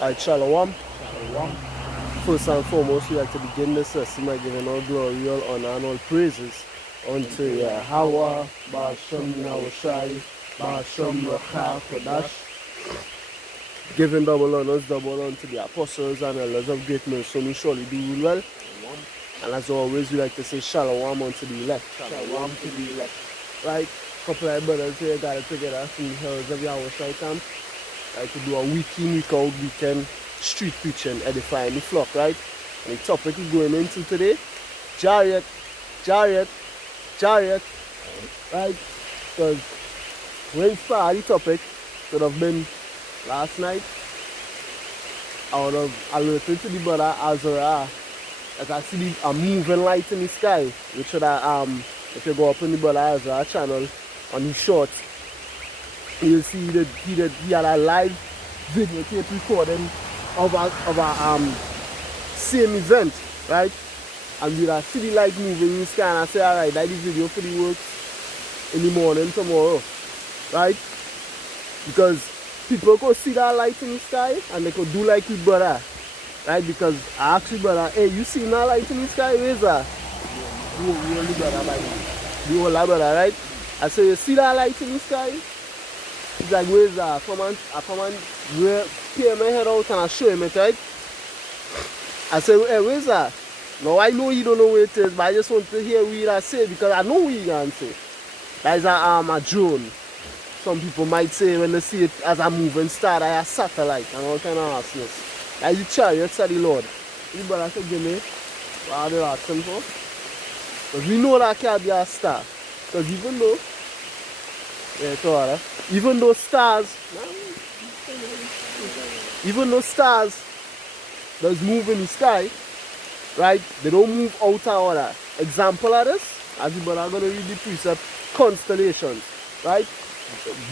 Alright, Shalom. Shalom. First and foremost, we like to begin this lesson by giving all glory, all honor, and all praises unto Yahawah, Ba'ashem Yahawashi, Ba'ashem Rakha Kodash. Giving double honors, double unto the apostles and elders of great men, so we surely do well. And as always, we like to say Shalom unto the elect. Shalom to the elect. Right? Couple of brothers here gathered together from the Heralds of YAHAWASHI camp. Like to do a week in, week out, weekend street preaching, edifying the flock, right? And the topic we're going into today, chariot, right? Because when started the topic could have been last night, I would have alerted to the brother Azara that I see a moving light in the sky, which should if you go up in the brother Azara channel on his short, you'll see that he had a live videotape recording of a same event, right? And with a city light moving in the sky, and I say, alright, that is video for the work in the morning tomorrow, right? Because people could see that light in the sky and they could do like with brother, right? Because I asked the brother, hey, you see that light in the sky? Where's that? The only brother, by the only brother, right? I say, you see that light in the sky? He's like, where's that? I come and peer my head out and I show him it, right? I say, hey, where's that? No, I know you don't know where it is, but I just want to hear what you say because I know what you're going to say. That is a drone. Some people might say when they see it as a moving star, that is a satellite and all kind of awesomeness. That is the chariots of the Lord. You brother said, give me what they ask him for. Because we know that can't be a star. Because even though stars does move in the sky, right? They don't move out of order. Example of this, as you are going to read the precept, constellations, right?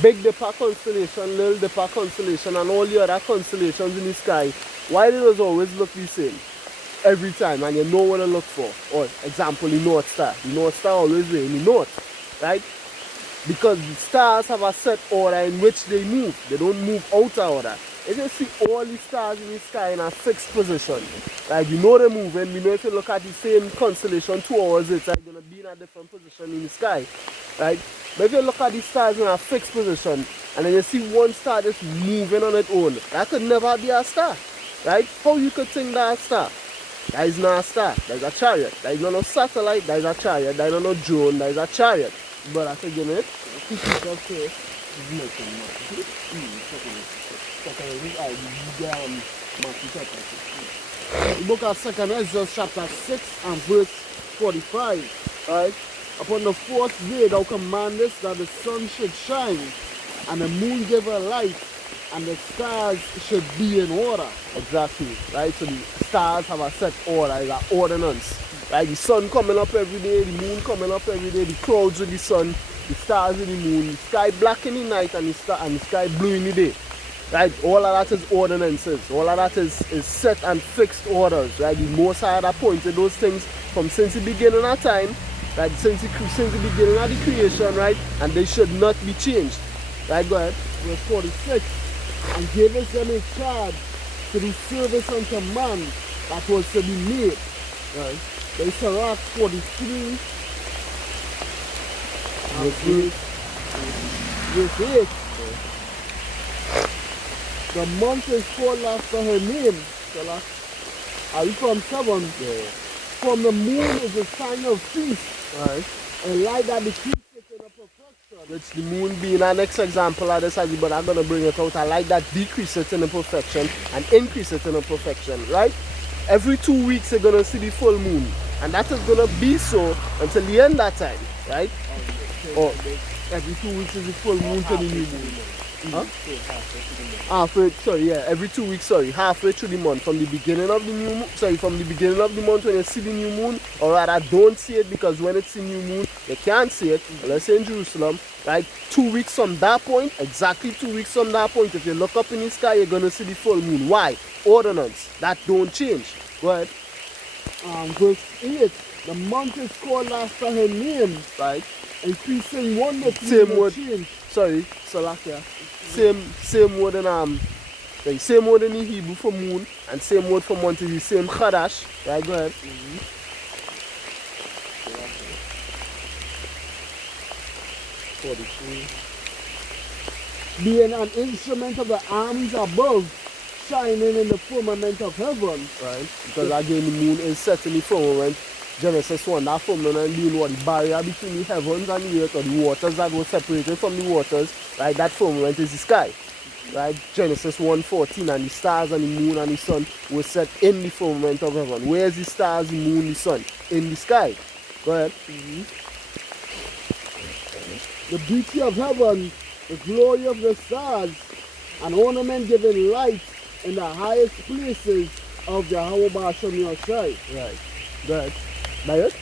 Big Dipper constellation, Little Dipper constellation, and all the other constellations in the sky. Why they does always look the same? Every time, and you know what to look for. Or example, the North Star. The North Star always there in the north, right? Because the stars have a set order in which they move. They don't move out of order. If you see all the stars in the sky in a fixed position, like you know they're moving, you know if you look at the same constellation 2 hours later, it's going to be in a different position in the sky, right? But if you look at the stars in a fixed position, and then you see one star just moving on its own, that could never be a star, right? How you could think that's a star? That is not a star, that is a chariot. That is not a satellite, that is a chariot. That is not a drone, that is a chariot. But I said, give me it. The book of 2 Ezra chapter 6 and verse 45. Right? Upon the fourth day thou commandest that the sun should shine, and the moon give her light, and the stars should be in order. Exactly. Right? So the stars have a set order, it's an ordinance. Right? The sun coming up every day, the moon coming up every day, the clouds with the sun, the stars with the moon, the sky black in the night and the sky blue in the day. Right? All of that is ordinances. All of that is set and fixed orders. Right? The Most High had appointed those things from since the beginning of time, right? Since the beginning of the creation, right? And they should not be changed. Right? Go ahead. Verse 46. And giveth them a charge to do service unto man that was to be made. Right? They Sirach 43. Verse 8. The month is called after her name. Are you from 7? Yeah. From the moon is a sign of feast. Right. And light that decreaseth in a perfection. Which the moon being our next example of this, but I'm going to bring it out. A light that decreases in a perfection and increases in a perfection, right? Every 2 weeks you're going to see the full moon. And that is going to be so until the end of time, right? Or every 2 weeks is the full moon to the new moon. Huh? Every 2 weeks, halfway through the month, from the beginning of the new moon, from the beginning of the month when you see the new moon, or rather don't see it because when it's the new moon, you can't see it, unless you're in Jerusalem, right? 2 weeks from that point, exactly 2 weeks from that point, if you look up in the sky, you're going to see the full moon. Why? Ordinance. That don't change. Go ahead. Verse 8, the month is called after her name, Right? increasing wonderfully. Same word. Change. Sorry, Salakia. Same word in The same word in the Hebrew for moon and same word for month is the same Chadash. Right, go ahead. 43. Being an instrument of the arms above, shining in the firmament of heaven. Right, because again the moon is set in the firmament. Genesis 1, that firmament being what? The barrier between the heavens and the earth, or the waters that were separated from the waters, right? That firmament is the sky. Right? Genesis 1:14, and the stars and the moon and the sun were set in the firmament of heaven. Where is the stars, the moon, the sun? In the sky. Go ahead. The beauty of heaven, the glory of the stars, an ornament giving light in the highest places of YAHAWASHI. Right. Go ahead. By it?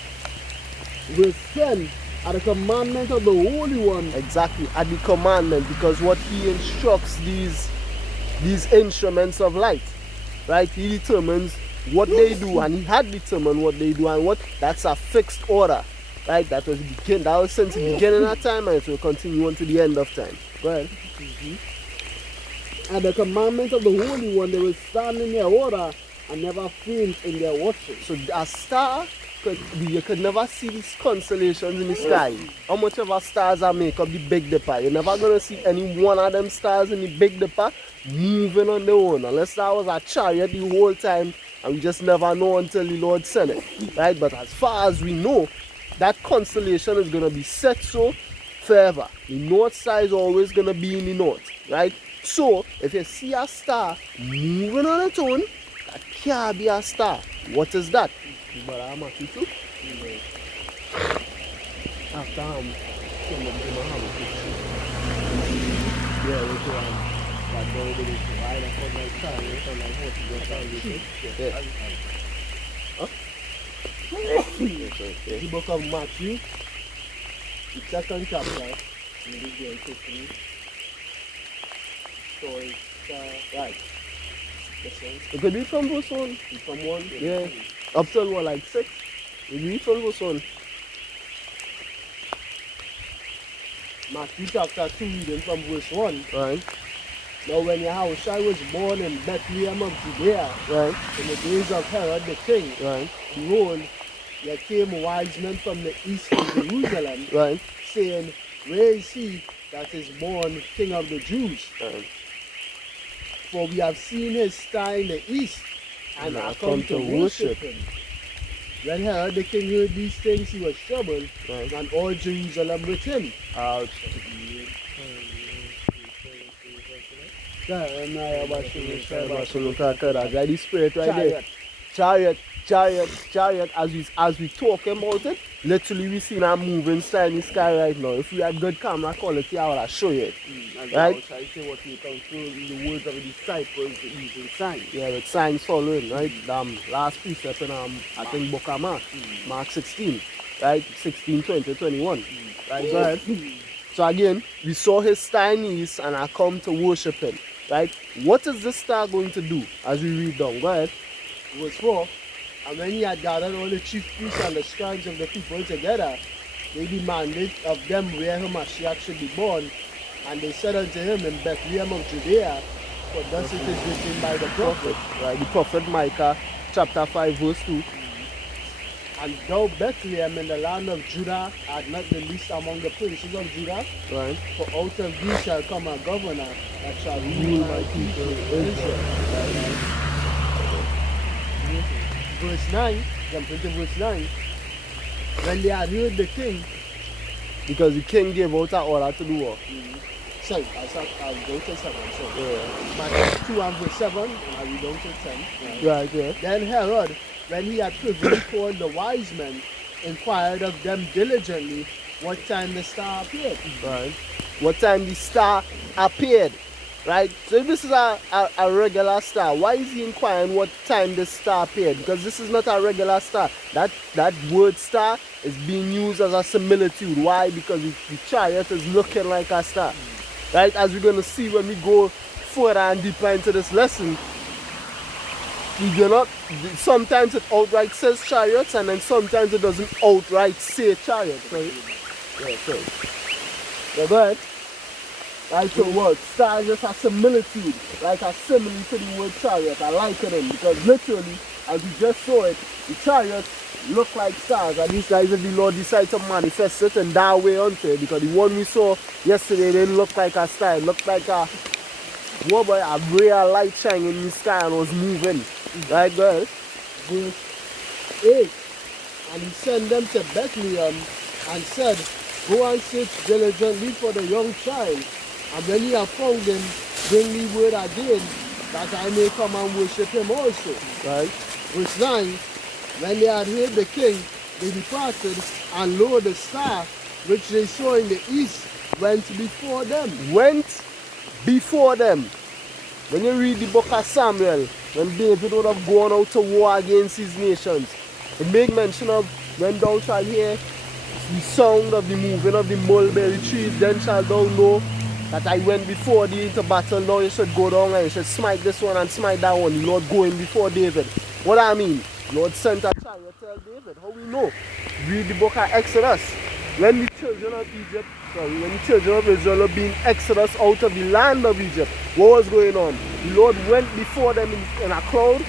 Verse 10, at the commandment of the Holy One. Exactly, at the commandment, because what he instructs these instruments of light, right? He determines what they do, and he had determined what they do, and what that's a fixed order, right? That was since the beginning of time, and it will continue on to the end of time. Go ahead. At the commandment of the Holy One, they will stand in their order and never faint in their watching. So a star, you could never see these constellations in the sky. How much of our stars are make up the Big Dipper? You're never going to see any one of them stars in the Big Dipper moving on their own, unless that was a chariot the whole time, and we just never know until the Lord sent it, right? But as far as we know, that constellation is going to be set so forever. The north star is always going to be in the north, right? So if you see a star moving on its own, that can't be a star. What is that? But I'm happy too. After some of them have a picture. Yeah, we do that go with it. I don't like time, it's like what you just yeah. Huh? The book of Matthew, the second chapter, story, right. You could read from verse 1. From 1? Yeah. Up till what, like 6? You read from verse 1. Matthew chapter 2, reading from verse 1. Right. Now when Yahawashi was born in Bethlehem of Judea, Right. in the days of Herod the king, Right. behold, there came wise men from the east of Jerusalem, Right. saying, where is he that is born King of the Jews? Right. For we have seen his star in the east, and are come to worship him. When Herod the king heard these things, he was troubled, Right. and all Jerusalem with him. Ouch. That's the spirit right there. Chariot. As we talking about it, literally we see a moving star in the sky right now. If we had good camera quality, I would have show you it. Right? I say what we come through the words of the disciples using signs. Yeah, with signs following, right? Last precept in I think book of Mark, Mark 16, right? 16, 20, 21. Right, go ahead. So again, we saw his star in the east and I come to worship him. Right? What is this star going to do as we read down? Go ahead. Verse 4. And when he had gathered all the chief priests and the scribes of the people together, they demanded of them where her Mashiach should be born. And they said unto him, in Bethlehem of Judea, for thus it is written by the prophet. Right, the prophet Micah, chapter 5, verse 2. And thou, Bethlehem, in the land of Judah, art not the least among the princes of Judah. Right. For out of thee shall come a governor that shall rule my people Israel. Right. Verse 9, jump into verse 9. When they had heard the king, Because the king gave out an order to do what? sorry, I'll go to 7. So, Yeah. Matthew 2 and verse 7, and I'll read down to 10. Right, yeah. Then Herod, when he had privily called the wise men, inquired of them diligently what time the star appeared. Right. What time the star appeared. Right? So if this is a regular star, why is he inquiring what time the star appeared? Because this is not a regular star. That word star is being used as a similitude. Why? Because the chariot is looking like a star. Right? As we're going to see when we go further and deeper into this lesson, we do not, sometimes it outright says chariots and then sometimes it doesn't outright say chariots. Right? Yeah, so. Yeah, go ahead. Right, so what? Star is just a similitude, like a simile to the word chariot. I like it because literally, as we just saw it, the chariots look like stars. And these guys, if the Lord decides to manifest it in that way onto it, because the one we saw yesterday didn't look like a star, it looked like a ray of light shining in the sky and was moving. Right, guys? Verse 8. And he sent them to Bethlehem and said, Go and search diligently for the young child, and when ye have found him, bring me word again, that I may come and worship him also. Right? Verse 9. When they had heard the king, they departed, and lo, the star which they saw in the east went before them. Went before them. When you read the book of Samuel, when David would have gone out to war against his nations, it make mention of when thou shalt hear the sound of the moving of the mulberry trees, then shalt thou know that I went before thee into battle. Now you should go down and you should smite this one and smite that one. The Lord going before David. What I mean? Lord sent a chariot to tell David. How we know? Read the book of Exodus. When the children of Israel were being exodus out of the land of Egypt, what was going on? The Lord went before them in a cloud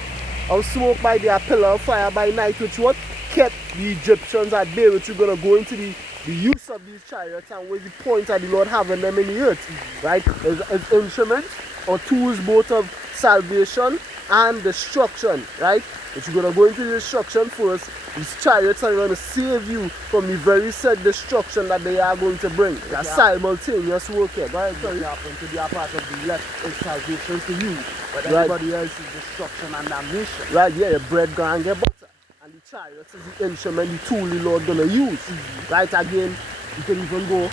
of smoke by their pillar of fire by night, which what kept the Egyptians at bay, which we're going to go into the use of these chariots and where's the point of the Lord having them in the earth, right? As instruments or tools both of salvation and destruction, right? But you're going to go into the destruction first. These chariots are going to save you from the very said destruction that they are going to bring. That's simultaneous work here, right? So you happen to be a part of the left is salvation to you, but everybody else is destruction and damnation. Right, yeah, your bread gonna get butter. And the chariots is the instrument, the tool the Lord gonna use. Right, again, you can even go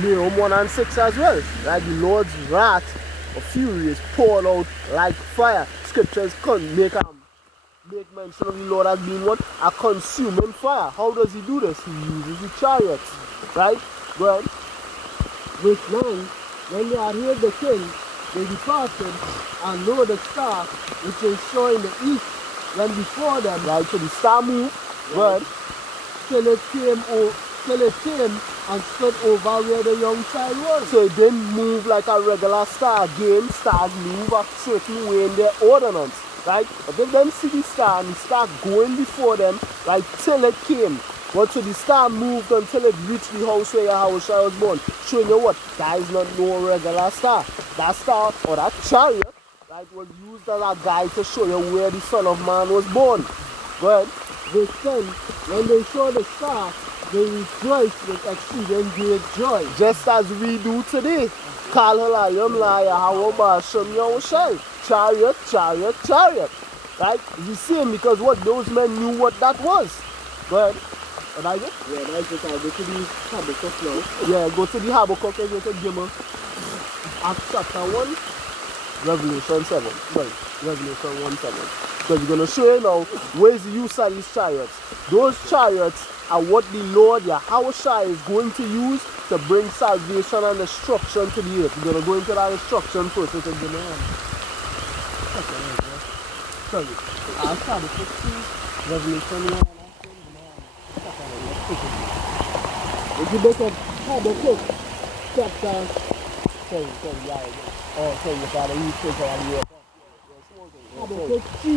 Nahum 1 and 6 as well. Right, the Lord's wrath or fury is poured out like fire. Scriptures can make mention of the Lord as being what? A consuming fire. How does he do this? He uses the chariots. Right? Well, verse 9, when they had heard the king, they departed, and lo, the star which they saw in the east went before them. Right, so the star moved. Right. Till it came and stood over where the young child was. So it didn't move like a regular star. Again, stars move a certain way in their ordinance. Right? But if them see the star and the star going before them, right, till it came. But so the star moved until it reached the house where Yahawashi was born. Showing you what? That is not no regular star. That star or that chariot, right, was used as a guide to show you where the Son of Man was born. Go ahead. Verse 10, when they saw the star, they rejoiced with exceeding great joy. Just as we do today. Kal halayim la Yahawashi Yahushai. Chariot, chariot, chariot. Right? It's the same because what those men knew what that was. Go ahead. What is it? Yeah, that's it. I'll go to the Habakkuk now. Yeah, go to the Habakkuk and go to Gimel. Acts chapter 1, Revelation 7. Right, Revelation 1, 7. Because we're going to show you now where's the use of these chariots. Those chariots are what the Lord Yahawashi is going to use to bring salvation and destruction to the earth. We're going to go into that destruction first. So sorry. I'll start with 16, Revelation 1. If you look at Habakkuk chapter, you got to use this on the Habakkuk 2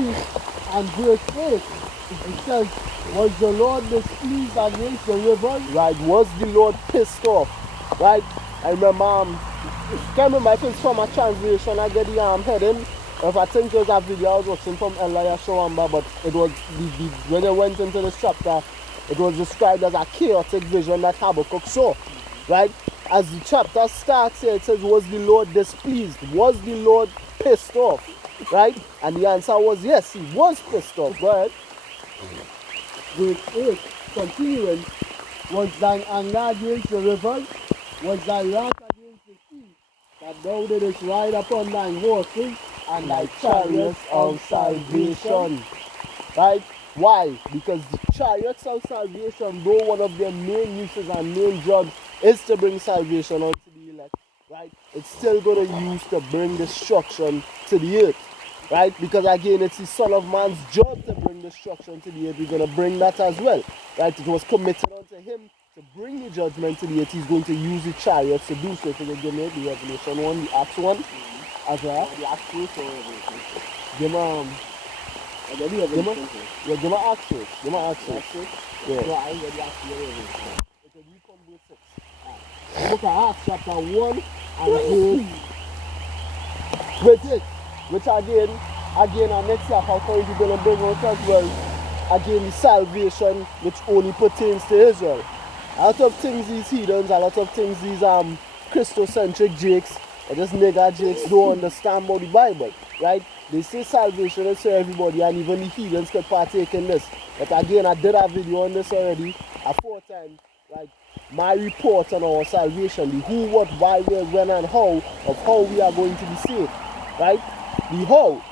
and verse 8, it says, was the Lord displeased against the river? Right, was the Lord pissed off? Right, I remember, can't remember if it's from a translation, I get the heading. If I think it was a video I was watching from Elia Shawamba, but it was, when I went into this chapter, it was described as a chaotic vision that Habakkuk saw. Right? As the chapter starts here, it says, was the Lord displeased? Was the Lord pissed off? Right? And the answer was yes, he was pissed off. Go ahead. Verse 8, continuing, was thine anger against the rivers? Was thy wrath against the sea? That thou didst ride upon thine horses and thy chariots of salvation. Right? Why? Because the chariots of salvation, though one of their main uses and main jobs is to bring salvation unto the elect, right? It's still going to use to bring destruction to the earth, right? Because again, it's the Son of Man's job to bring destruction to the earth. We're going to bring that as well, right? It was committed unto him to bring the judgment to the earth, he's going to use the chariots to do so. If you give me the Revelation 1, the Acts 1, as well. The Acts 2 or Revelation 2? Give me, Give me Revelation 2. yeah, give me Acts 2. Give me Acts 2. Acts 2? Yeah. No, I ain't got the Acts 2 or Revelation 2. Okay, we come with 6. The book of Acts chapter 1 and Which again, our next chapter, according to Bill and bring out as well, again, the salvation which only pertains to Israel. A lot of things these heathens, a lot of things these Christocentric jakes, or just nigger jakes don't understand about the Bible, right? They say salvation is for everybody, and even the heathens can partake in this. But again, I did a video on this already, 4 times, like my report on our salvation, the who, what, why, where, when, and how of how we are going to be saved, right? The how.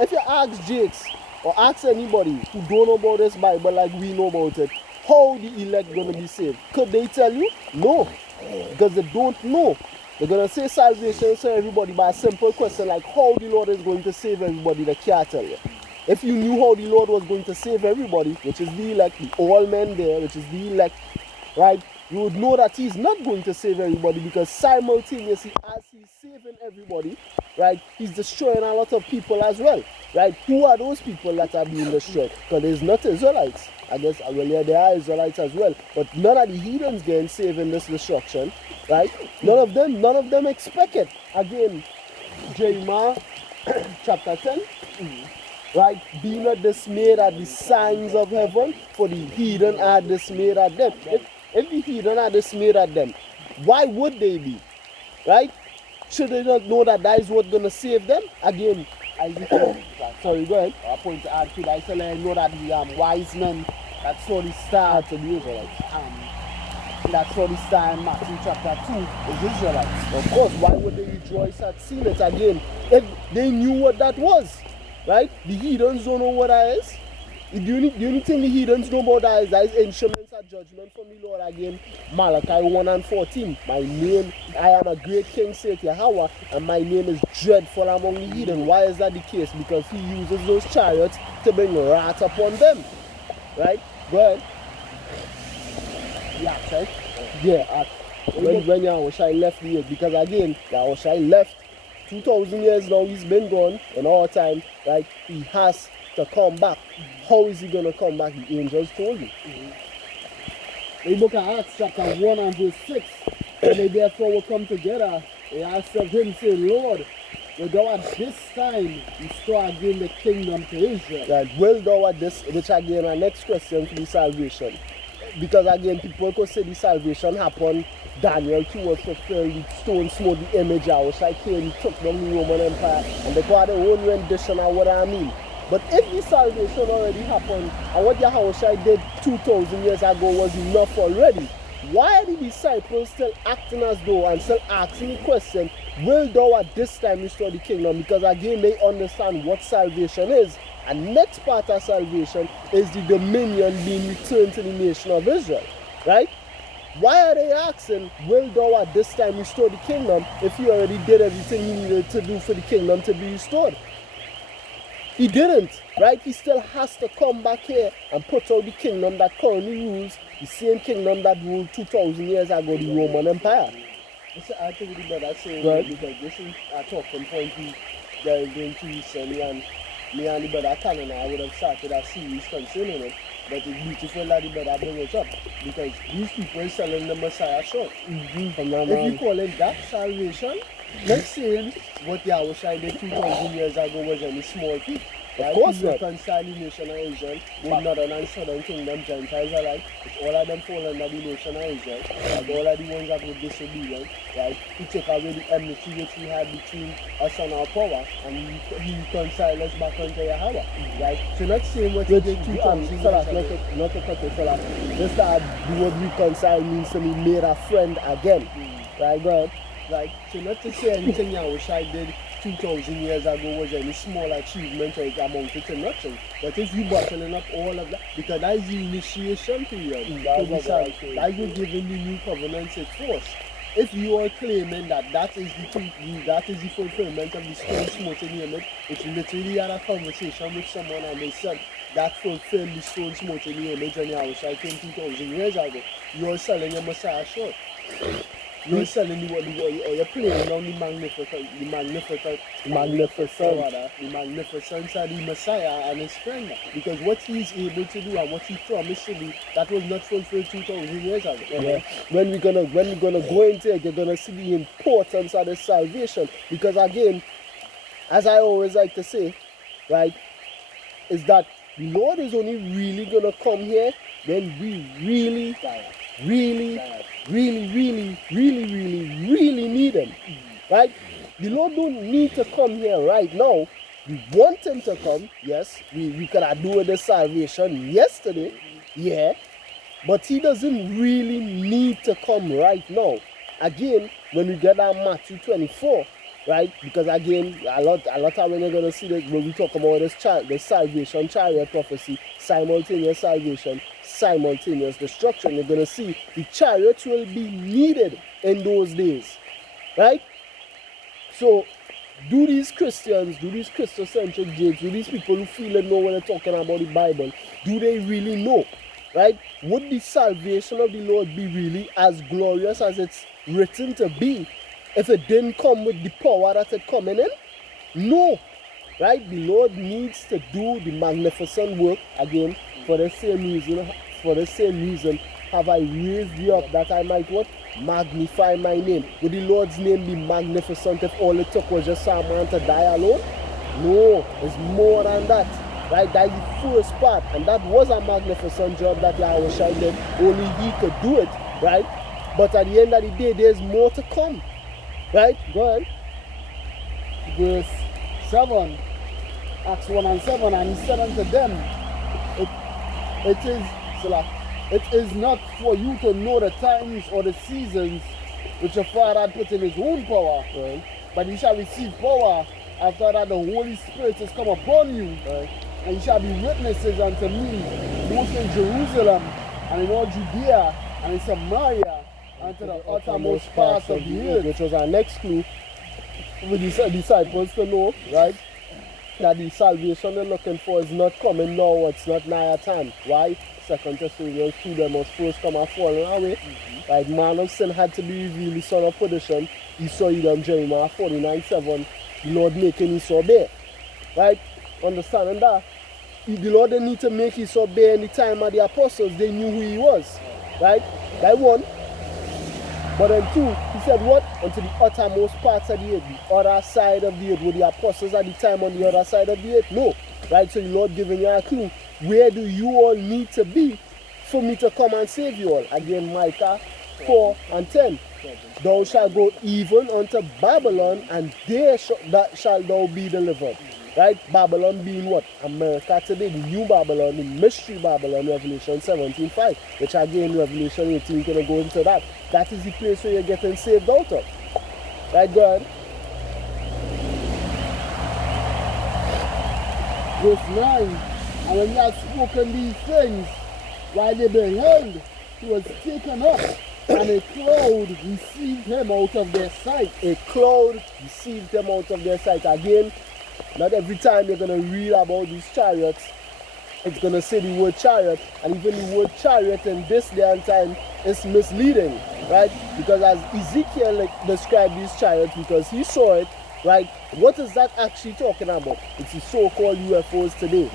If you ask jakes or ask anybody who don't know about this Bible like we know about it, how the elect going to be saved, could they tell you? No, because they don't know. They're going to say salvation is for everybody by a simple question like how the Lord is going to save everybody. They can't tell you. If you knew how the Lord was going to save everybody, which is the elect, the all men there, which is the elect, right, you would know that he's not going to save everybody, because simultaneously as he's saving everybody, right, he's destroying a lot of people as well, right? Who are those people that are being destroyed? Because there's not Israelites. I guess, well, yeah, there are Israelites as well, but none of the heathens getting saved in this destruction, right? None of them expect it. Again, Jeremiah chapter 10, right? Be not dismayed at the signs of heaven, for the heathen are dismayed at them. If the heathen are dismayed at them, why would they be? Right? Should they not know that that is what's going to save them? Again, sorry, go ahead. I point to add to that. I tell you, I know that the wise men that saw the star to the Israelites. That saw the star in Matthew chapter 2 is Israelites. Of course, why would they rejoice at seeing it again if they knew what that was? Right? The heathens don't know what that is. The only thing the heathens know about that is instruments of judgment from the Lord. Again, Malachi 1 and 14. My name, I am a great king, saith Yahweh, and my name is dreadful among the heathen. Why is that the case? Because he uses those chariots to bring wrath upon them. Right? Go ahead. the Acts, right? Yeah, when Yahawashi left the earth. Because again, Yahawashi left 2,000 years now, he's been gone in our time, right? He has to come back. How is he going to come back? The angels told you. The book of Acts chapter 1 and verse 6. And they therefore will come together. They asked of him, saying, Lord, will thou at this time restore again the kingdom to Israel? Right. Will thou at this, which again our next question for the salvation. Because again, people could say the salvation happened, Daniel 2 was fulfilled, the stone smote the image, Yahawashi came, took down the Roman Empire, and they got their own rendition of what I mean. But if the salvation already happened, and what Yahawashi did 2,000 years ago was enough already, why are the disciples still acting as though and still asking the question, will thou at this time restore the kingdom? Because again, they understand what salvation is. And next part of salvation is the dominion being returned to the nation of Israel. Right? Why are they asking, will thou at this time restore the kingdom, if he already did everything he needed to do for the kingdom to be restored? He didn't, right? He still has to come back here and put out the kingdom that currently rules, the same kingdom that ruled 2,000 years ago, the Roman Empire. I think the brother saying right. Because this is a talking point that is going to recently, and me and the brother Cannon, I would have started a series concerning it. But it's beautiful that the brother bring it up, because these people are selling the Messiah short. If you call it that salvation, let's say what Yahawashi did 2,000 years ago was any small feat. Of course not. Reconcile the nation of Israel with northern and southern kingdom, Gentiles alike. All of them fall under the nation of Israel. Like all of the ones that were disobedient, right? He took away the enmity which we had between us and our power, and he reconciled us back unto Yahweh. Right? So not saying what he did 2,000 years ago. Not to cut it, just that the word reconcile means to be made a friend again. Right, go ahead. Right? So not to say anything Yahawashi did 2,000 years ago was any small achievement or it amounted to nothing. But if you bottling up all of that, because that is the initiation period, that is what giving the new covenant its force. If you are claiming that is the fulfillment of the stone smoting image, it's literally had a conversation with someone and they said that fulfilled the stone smoting image and Yahawashi came 2,000 years ago. you're selling your Messiah short. You're selling you're playing on the magnificence of the Messiah and his friend. Because what he's able to do and what he promised to do, that was not fulfilled 2,000 years ago. Yeah. When we're gonna go into it, you're gonna see the importance of the salvation. Because again, as I always like to say, right, is that the Lord is only really gonna come here when we really need him. Right? The Lord don't need to come here right now. We want him to come. Yes, we could have do the salvation yesterday. Yeah. But he doesn't really need to come right now. Again, when we get that Matthew 24, right? Because again, a lot of when you're gonna see that when we talk about the salvation chariot prophecy, simultaneous salvation, simultaneous destruction, you're gonna see the chariots will be needed in those days. Right? So do these Christians, do these Christocentric Jews, do these people who feel and know when they're talking about the Bible, do they really know? Right? Would the salvation of the Lord be really as glorious as it's written to be if it didn't come with the power that it coming in? No. Right? The Lord needs to do the magnificent work again for the same reason have I raised you up that I might what? Magnify my name. Would the Lord's name be magnificent if all it took was just some man to die alone? No, it's more than that. Right? That's the first part, and that was a magnificent job that YAHAWASHI did. Only he could do it, right? But at the end of the day, there's more to come. Right? Go ahead. Verse 7, Acts 1 and 7, and he said unto them, it is not for you to know the times or the seasons which your Father had put in his own power, right? But you shall receive power after that the Holy Spirit has come upon you, right? And you shall be witnesses unto me, both in Jerusalem and in all Judea and in Samaria and to the uttermost parts of the earth. Which was our next clue for the disciples to know, right? That the salvation they're looking for is not coming now, it's not nigh at hand. Why? 2 Thessalonians 2, they must first come and fall away. Right? Man of sin had to be revealed, the son of perdition. Esau, Edom, Jeremiah 49:7. The Lord making Esau bear. Right? Understanding that? The Lord didn't need to make Esau bear in the time of the apostles. They knew who he was. Right? That one. But then two, he said what? Unto the uttermost parts of the earth, the other side of the earth. Were the apostles at the time on the other side of the earth? No. Right? So the Lord giving you a clue. Where do you all need to be for me to come and save you all? Again, Micah 4 and 10. Thou shalt go even unto Babylon, and there shall thou be delivered. Right? Babylon being what? America today, the new Babylon, the mystery Babylon, Revelation 17:5. Which again, Revelation 18 is going to go into that. That is the place where you're getting saved out of. Right, go ahead. Verse 9, and when he had spoken these things, while they beheld, he was taken up, and a cloud received him out of their sight. A cloud received them out of their sight. Again, not every time you're going to read about these chariots, it's going to say the word chariot, and even the word chariot in this day and time is misleading, right? Because as Ezekiel described these chariots, because he saw it, right? What is that actually talking about? It's the so-called UFOs today,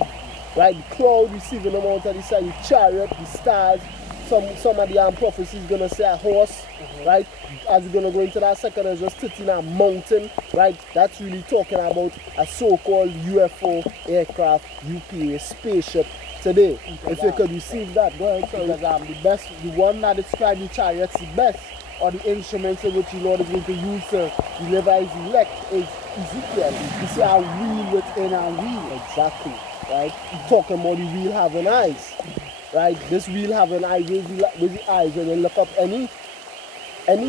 right? The cloud receiving them out of the side, the chariot, the stars. Some of the prophecies going to say a horse, right? As we're going to go into that second, it's just sitting a mountain, right? That's really talking about a so-called UFO aircraft, UPA, spaceship today. If you could receive that, go ahead. Because the one that describes the chariots the best, or the instruments in which the Lord is going to use to deliver his elect, is Ezekiel. You see a wheel within a wheel. Exactly, right? Talking about the wheel having eyes. Right, this wheel having eyes with the eyes. When you look up any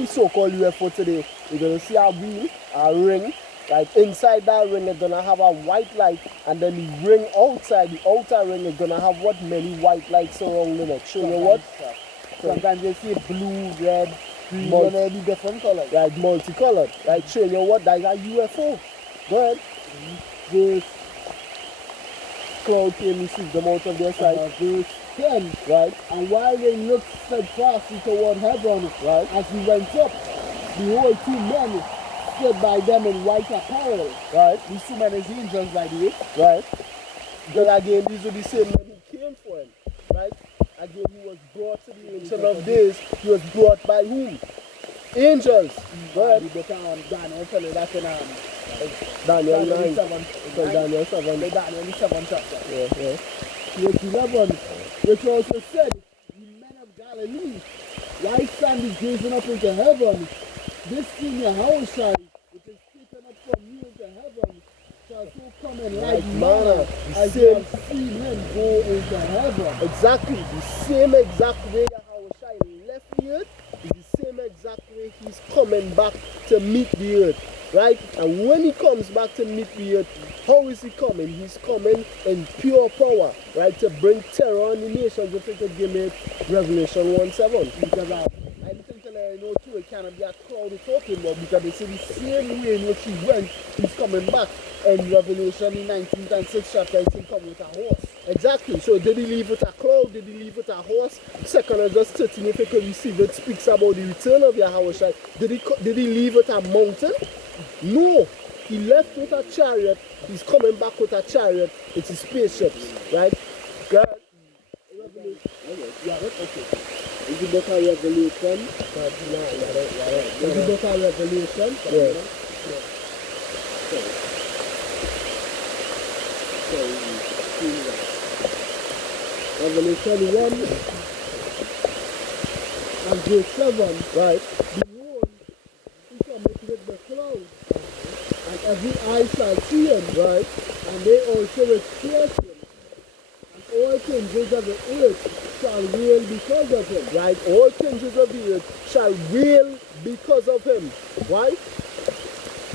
so-called UFO today, you're gonna see a wheel, a ring. Right, inside that ring, it's gonna have a white light, and then the ring outside, the outer ring, is gonna have what many white lights surrounding it. Show you what? Sometimes you see blue, red, green, and any different colors. Right, multicolored. Right, show you what? That's a UFO. Go ahead. Verse cloud came, received them out of their sight. Verse 10, Right. and while they looked steadfastly toward heaven, Right. as he went up, behold, 2 men stood by them in white apparel. Right. These 2 men is angels, by the way. Right. Because again, these were the same men who came for him. Right. Again, he was brought to the Ancient of Days. He was brought by whom? Angels. Right. You better Daniel tell you that in Daniel 9. Daniel 7. Because Daniel 7. The Daniel 7 chapter. Yeah. Verse 11, which also said, ye men of Galilee, why stand ye gazing up into heaven? This thing Yahawashi, which is taken up from you into heaven, shall so come in like manner as you have seen him go into heaven. Exactly. The same exact way Yahawashi left the earth is the same exact way he's coming back to meet the earth. Right? And when he comes back to meet the earth, how is he coming? He's coming in pure power, right? To bring terror on the nations. If you could give me Revelation 1:7. Because I think I know too, it cannot be a crowd talking about, because they say the same way in which he went, he's coming back. In Revelation in 19th and 6th chapter, he's coming with a horse. Exactly. So did he leave with a crowd? Did he leave with a horse? 2nd August 13, if you could receive it, speaks about the return of Yahawashi. Did he leave with a mountain? No. He left with a chariot. He's coming back with a chariot. It's his spaceships. Right? God. Revelation. Yeah, okay. Is the book of Revelation? Is the book of Revelation? Yeah. Revelation 1 and verse 7. Right. Behold, he cometh with the clouds, and every eye shall see him, Right. and they also will pierce him, and all kindreds of the earth shall wail because of him. Right. All kindreds of the earth shall wail because of him. Why?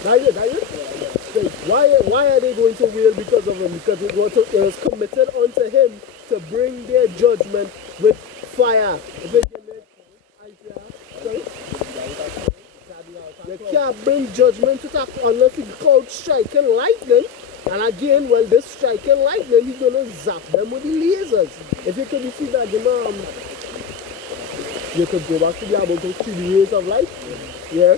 That it? So why are they going to wail because of him? Because it was committed unto him to bring their judgment with fire. If you give me Isaiah, sorry? You can't bring judgment with a unless it's called striking lightning. And again, well, this striking lightning, he's gonna zap them with the lasers. If you could see that, you could go back to the able to see the rays of light. Yeah.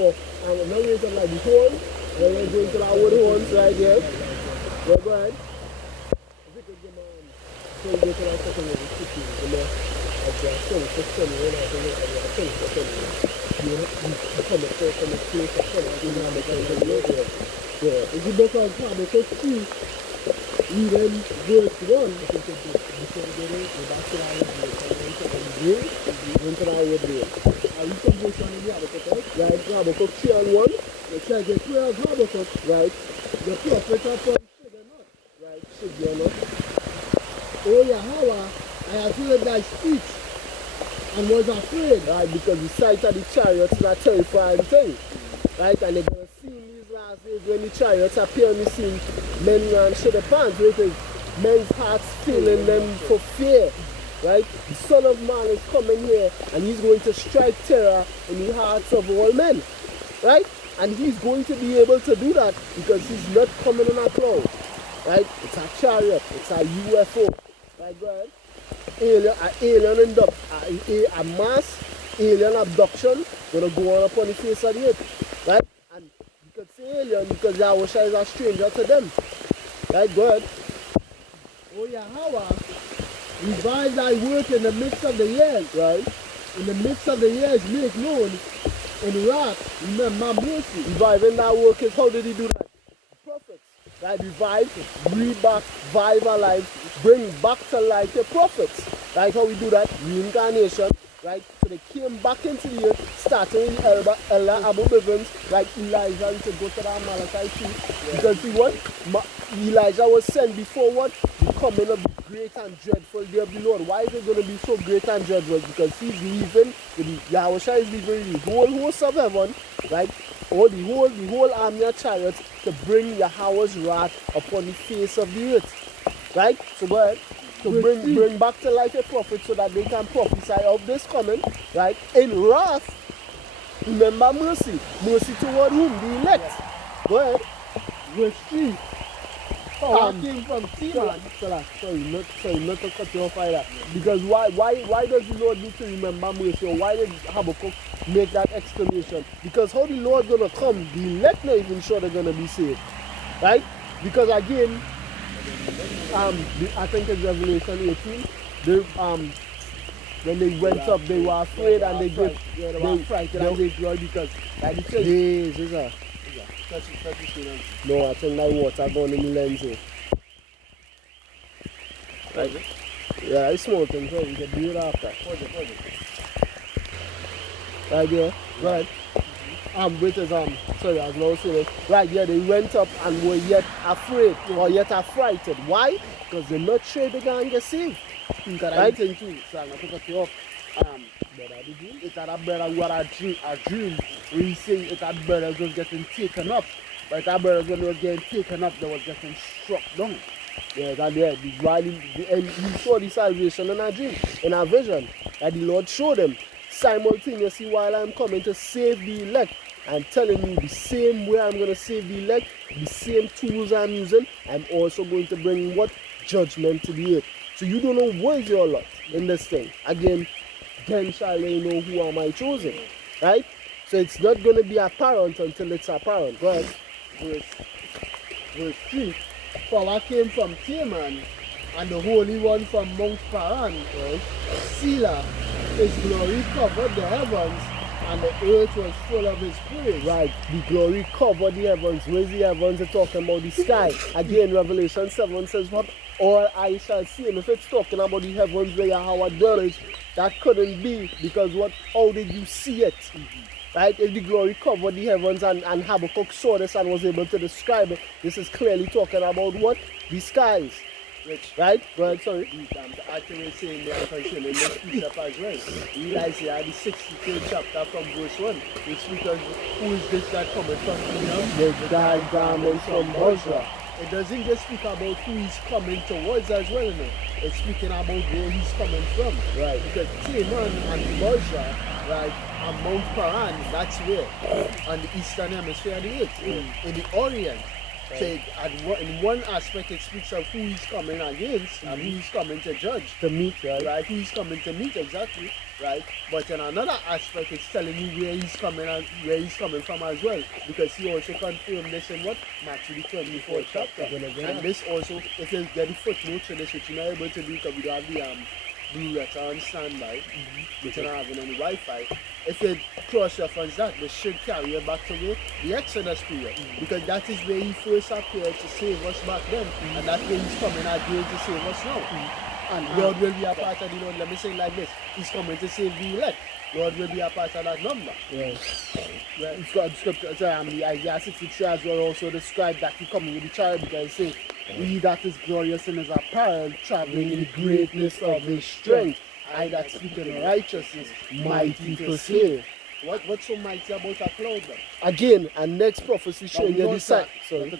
Oh, and no rays of light, the horn. And we're going to our wood horns right here. Yeah, go ahead. If you could give so you go to that second one, actually, I still for sunny, when I think I think for sunny. You come up there from the place of sunny, you know, yeah. Is the book of Habakkuk 2, reading verse 1. I read some verse 1 in the Habakkuk, right? Right, Habakkuk 3 and 1. It says, the prayer of Habakkuk, Right, the prophet upon sugar not. right, should be enough. O Yahweh, I have heard thy speech, and was afraid. Right, because the sight of the chariots is a terrifying thing. Right, and they're going to see in these last days when the chariots appear on the scene, men run shit the pants, because men's hearts failing them for fear. Right, the Son of Man is coming here, and he's going to strike terror in the hearts of all men. Right, and he's going to be able to do that because he's not coming on a cloud. Right, it's a chariot, it's a UFO. Right, go ahead. A mass alien abduction gonna go on upon the face of the earth, right? And you could say alien because Yahawashi is a stranger to them, right? Go ahead. O Yahweh, revive thy work in the midst of the years, Right? in the midst of the years, make known in wrath, remember mercy. Reviving that work is how did he do that? Prophets, right? Revive, breathe back, revive alive, bring back to life the prophets. Right? How we do that? Reincarnation. Right? So they came back into the earth, starting with Ella Abu Bivens, like Elijah used to go to the Amalekite tree. Because see what? Elijah was sent before what? The coming of the great and dreadful day of the Lord. Why is it going to be so great and dreadful? Because he's leaving, Yahawashi is leaving the whole host of heaven, right? Or the whole army of chariots to bring Yahweh's wrath upon the face of the earth. Right? So go ahead. To bring back to life a prophet so that they can prophesy of this coming, right? In wrath, remember mercy. Mercy toward whom? The elect. Go ahead. Verse 3. Power came from T, man. Sorry, not to cut you off either. Because why does the Lord need to remember mercy? Or why did Habakkuk make that exclamation? Because how the Lord gonna come, the elect not even sure they're gonna be saved. Right? Because again, I think it's Revelation 18, when they went up, they were afraid and they were frightened and they glory because like the church. Yes, no, I think my water gone in the lens here. Right? Yeah, it's small things, so we can do it after. Right there, right. Waiters, sorry, I was not saying it. Right, yeah, they went up and were yet afraid or yet affrighted. Why? Because they're not sure they're going to get saved. Right? Thing too, so I'm going to cut you off. It had a brother who had a dream where he said it had brothers was getting taken up. But that brothers when they was getting taken up, they was getting struck down. Yeah, that there, and he saw the salvation in a dream, in a vision, that the Lord showed him. Simultaneously, while I'm coming to save the elect, I'm telling you the same way I'm going to save the elect, the same tools I'm using, I'm also going to bring what? Judgment to the earth. So you don't know what is your lot in this thing. Again, then shall they know who am I chosen. Right? So it's not going to be apparent until it's apparent. Go ahead. Verse 3. Power came from Teman, and the Holy One from Mount Paran, right? Selah, his glory covered the heavens, and the earth was full of his praise. Right, the glory covered the heavens. Where's the heavens? They're talking about the sky. Again, Revelation 7 says, what all eyes shall see. And if it's talking about the heavens where Yahweh dwells, that couldn't be, because what? How did you see it? Right? If the glory covered the heavens and Habakkuk saw this and was able to describe it, this is clearly talking about what? The skies. Right? Go ahead, sorry. The accurate saying there concerning this precept as well. Realize here the 63rd chapter from verse 1. It speaks of who is this that cometh from Edom? The dark garments from Bozrah. It doesn't just speak about who he's coming towards as well, no. It's speaking about where he's coming from. Right. Because Teman and Bozrah, right, and Mount Paran, that's where? On the eastern hemisphere of the earth, in the Orient. Right. So in one aspect it speaks of who he's coming against and who he's coming to judge. To meet, right? Right, who he's coming to meet, exactly. Right. But in another aspect it's telling you where he's coming and where he's coming from as well. Because he also confirmed this in what? Matthew the 24th chapter. And this also, if you get the footnote to this, which you're not able to do because we don't have the blue letter on standby, which you're not having any Wi-Fi. If you cross-reference that, they should carry you back to the Exodus period. Because that is where he first appeared to save us back then. And that's where he's coming again to save us now. And Lord will be a part of the Lord. Let me say it like this. He's coming to save the elect. Lord will be a part of that number. Yeah. Well, it's got scripture, the Isaiah 63 as well also describe that he coming with the chariot, because he say, he that is glorious in his apparel, traveling in the greatness of his strength. I that speak in righteousness, mighty to save. What's so mighty about a cloud then? Again, and next prophecy showing you the sign. Sorry.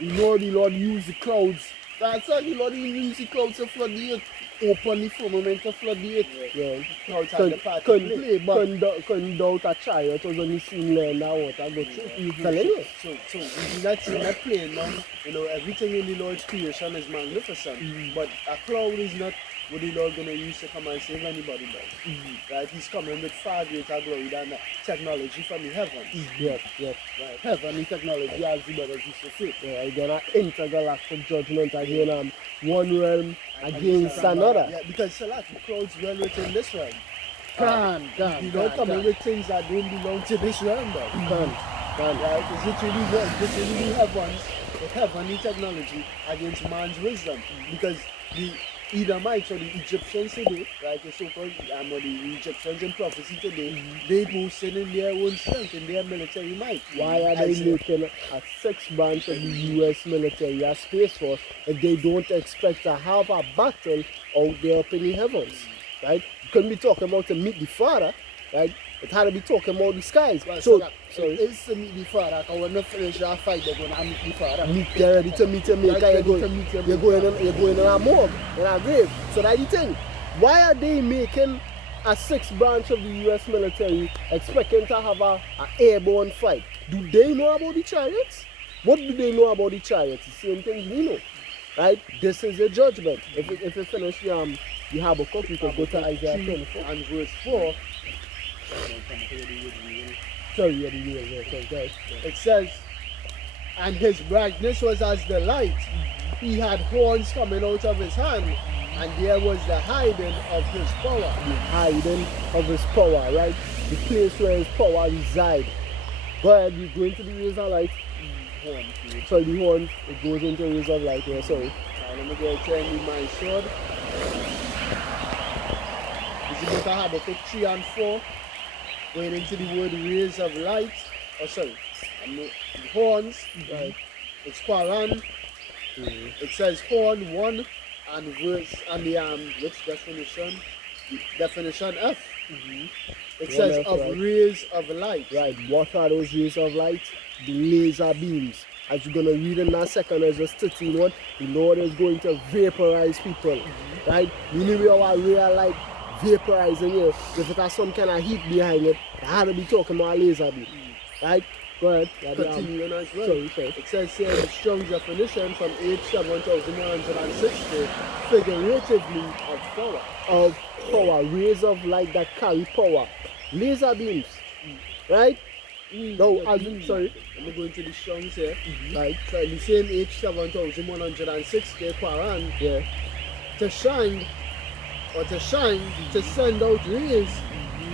You know the Lord used the clouds. That's why the Lord used the clouds to flood the earth. Open the firmament to flood the earth. Yeah. Clouds had the part to play, but couldn't doubt a chariot was only seen land now water go through. Telling you. So we're not seeing that playing now. You know, everything in the Lord's creation is magnificent. But a cloud is not what the Lord gonna use to come and save anybody by. Right? He's coming with far greater glory than technology from the heavens. Yes. Right. Heavenly technology, as the brothers used to say. Yeah, again, an intergalactic judgment again, one realm against another. Yeah, because Salat, the clouds well within this realm. You don't come in with things that don't belong to this realm, though. Right? It's literally the heavens, the heavenly technology against man's wisdom. Because the Edomites or the Egyptians today, right, the so-called the Egyptians in prophecy today, they boasted in their own strength, in their military might. Why are they making a 6th branch of the US military, a Space Force, if they don't expect to have a battle out there up in the heavens? Right? You couldn't be talking about to meet the Father, right? It had to be talking about the skies. Well, so it is to meet the Father, because when they finish their fight, they're going to meet the Father. You're ready to meet your maker, you're going in a morgue, in a grave. So that's the thing. Why are they making a 6th branch of the US military expecting to have an airborne fight? Do they know about the chariots? What do they know about the chariots? The same thing we know. Right? This is your judgment. If you finish the Habakkuk, you can go to Isaiah 3 24. and verse 4. Sorry, yeah, the guys. It says, and his brightness was as the light. He had horns coming out of his hand, and there was the hiding of his power. The hiding of his power, right? The place where his power resides. Go ahead, you go into the rays of light. So the horns, it goes into rays of light. Yeah, sorry. Let me go turn me my sword. This is book of Habakkuk 3 and 4. Going into the word rays of light. Oh, sorry. The horns. Right. It's Quran. It says horn 1 and verse and the which definition? The definition F. It says F, of right. rays of light. Right. What are those rays of light? The laser beams. As you're gonna read in that second Ezra 13:1, the Lord is going to vaporize people. Right? You know our real light vaporizing here. If it has some kind of heat behind it, I had to be talking about laser beam. Right? Go ahead. Continuing as well. Sorry. It says here in the Strong's definition from H 7160, figuratively of power. Of power, rays of light that carry power. Laser beams. Right? No, sorry. Let me go into the Strong's here. Right. So in the same H 7160 Quran, Yeah. to shine, to send out rays,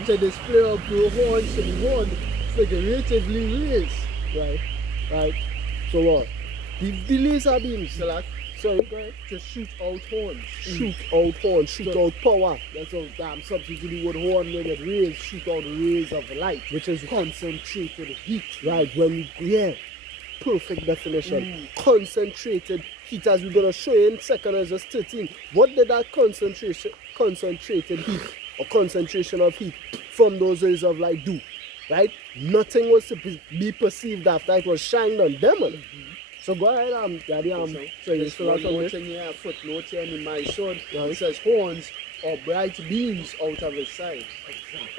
to display of the horns to be worn, figuratively rays. Right. So what? The laser beams. So like, Sorry, go ahead. to shoot out horns. Shoot out horns, shoot out power. That's how damn subject to the word horn they get rays, shoot out rays of light, Which is concentrated heat. right when perfect definition. Concentrated heat, as we're gonna show you in 2 Ezra 13. What did that concentrated heat or concentration of heat from those rays of light do? Right? Nothing was to be perceived after it was shined on them. So go ahead, Daddy. So you There's still one have something? more thing here, a footnote here in my sword. Yeah. It says horns or bright beams out of his side.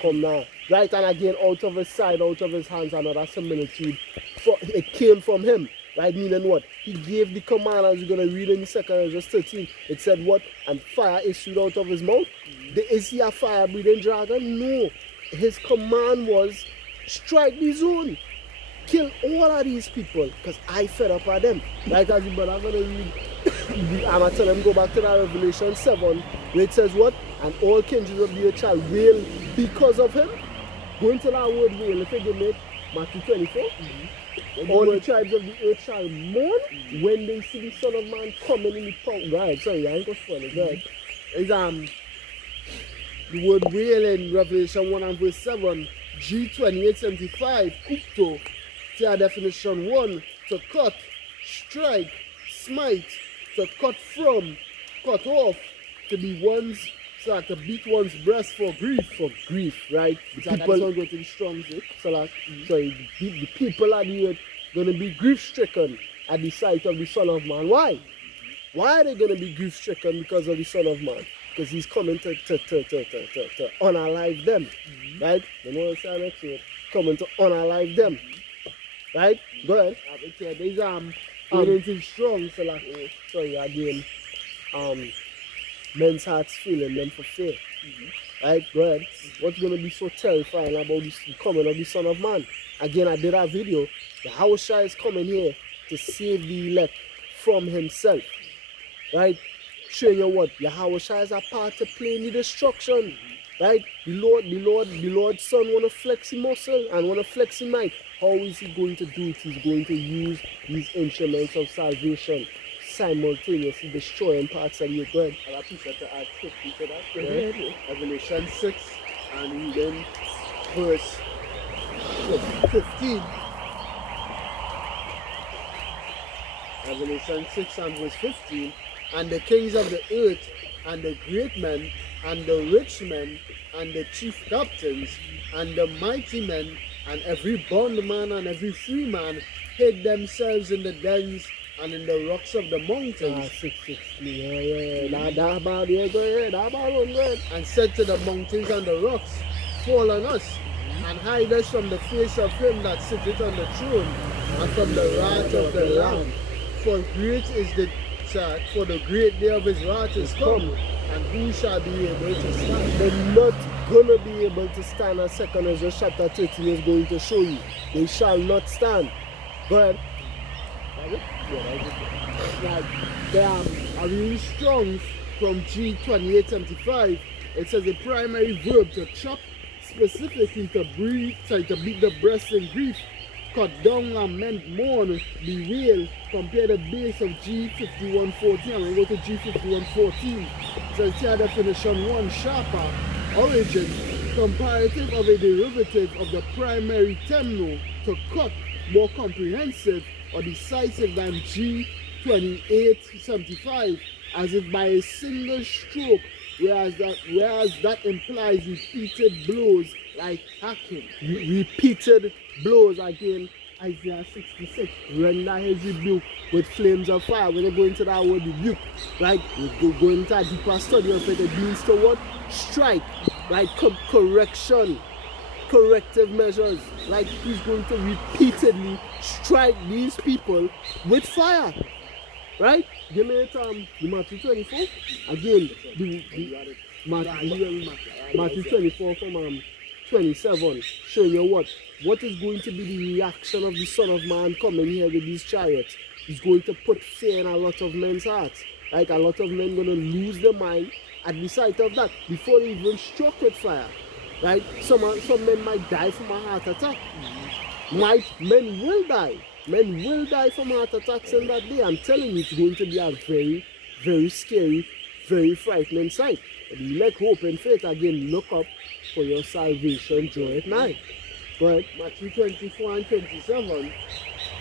Come now. Right, and again, out of his side, out of his hands, another similitude. It came from him. Right, meaning what? He gave the command, as we're going to read in the 2 Ezra 13. It said what? And fire issued out of his mouth. Is he a fire-breathing dragon? No. His command was, strike the zone. Kill all of these people, because I fed up at them. Like as you, but I'm going to read, I'm going to tell them, go back to that Revelation 7, where it says what? And all kindreds of the earth shall wail because of him. Go into that word wail, if you give me Matthew 24. All the tribes of the earth shall mourn when they see the Son of Man coming in the power. Go ahead, sorry, I ain't going to spoil it. Go ahead. It's the word wail in Revelation 1 and verse 7, G2875, kupto, to our definition 1, to cut, strike, smite, to cut from, cut off, to be one's, so like to beat one's breast for grief. For grief, right? The So that's people, how go to the Strong's. so like, sorry, the people of the earth going to be grief-stricken at the sight of the Son of Man. Why? Why are they going to be grief-stricken because of the Son of Man? Because he's coming to unalive them, right? You know what I'm saying next to it? Coming to unalive them, right? Go ahead. Okay, there's going into the Strong's, so like, Sorry, again, men's hearts feeling them for fear. Right, go ahead. What's going to be so terrifying about this coming of the Son of Man? Again, I did a video. YAHAWASHI is coming here to save the elect from himself. Right? Showing you what? YAHAWASHI has a part to play in the destruction. Right? The Lord's Son want to flex his muscle and want to flex his might. How is he going to do it? He's going to use these instruments of salvation, simultaneously destroying parts of your God. I'll appreciate to add 50 to that. Yeah. Revelation 6 and then verse 15. Revelation 6 and verse 15. And the kings of the earth, and the great men, and the rich men, and the chief captains, and the mighty men, and every bondman and every free man hid themselves in the dens and in the rocks of the mountains. 660. Yeah. That about, yeah, go ahead. That about one, go ahead. And said to the mountains and the rocks, fall on us, and hide us from the face of him that sitteth on the throne, and from the wrath of the Lamb. For great is the that, for the great day of his wrath is come, and who shall be able to stand? They're not gonna be able to stand, as 2 Ezra chapter 13 is going to show you. They shall not stand. Go ahead. Like, a really strong from G2875. It says a primary verb to chop, specifically to breathe, to beat the breast in grief, cut down, lament, mourn, bewail. Compare the base of G5114. I'm going to go to G5114. It says here definition 1, sharper, origin, comparative of a derivative of the primary temno, to cut, more comprehensive or decisive than G2875, as if by a single stroke, whereas that implies repeated blows like hacking. Repeated blows again. Isaiah 66, render his rebuke with flames of fire. When you go into that word rebuke, right, you go into a deeper study of it. It means to what? Strike, right? Correction, corrective measures. Like, he's going to repeatedly strike these people with fire, right? Give me it, Matthew 24 again. Matthew 24 from 27, showing you what is going to be the reaction of the Son of Man coming here with these chariots. He's going to put fear in a lot of men's hearts. Like, a lot of men going to lose their mind at the sight of that before they even struck with fire. Right? Some men might die from a heart attack. Men will die. Men will die from heart attacks in that day. I'm telling you, it's going to be a very, very scary, very frightening sight. But let hope and faith again look up for your salvation joy at night. But Matthew 24 and 27,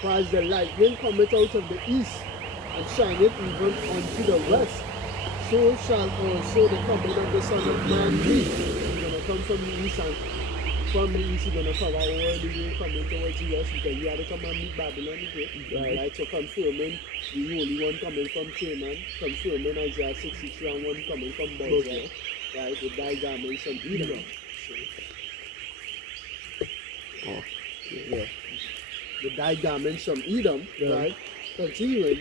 for as the lightning cometh out of the east and shineth even unto the west, so shall also the coming of the Son of Man be. He's going to come from the east, and from the east he's going to cover all the way coming towards the west, because he had to come and meet Babylon again. Right, so confirming the Holy One coming from Canaan, confirming Isaiah 63 and 1 coming from Bozrah, right, the diagram from Edom. The diagaments from Edom, right? Continuing,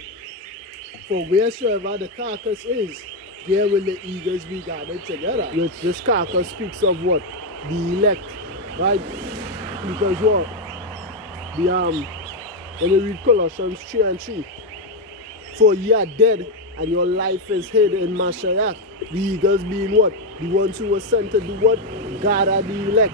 for wheresoever the carcass is, there will the eagles be gathered together. Which this carcass speaks of what? The elect, right? Because what? When you read Colossians 3 and 3, for ye are dead and your life is hid in Mashiach. The eagles being what? The ones who were sent to do what? Gather the elect.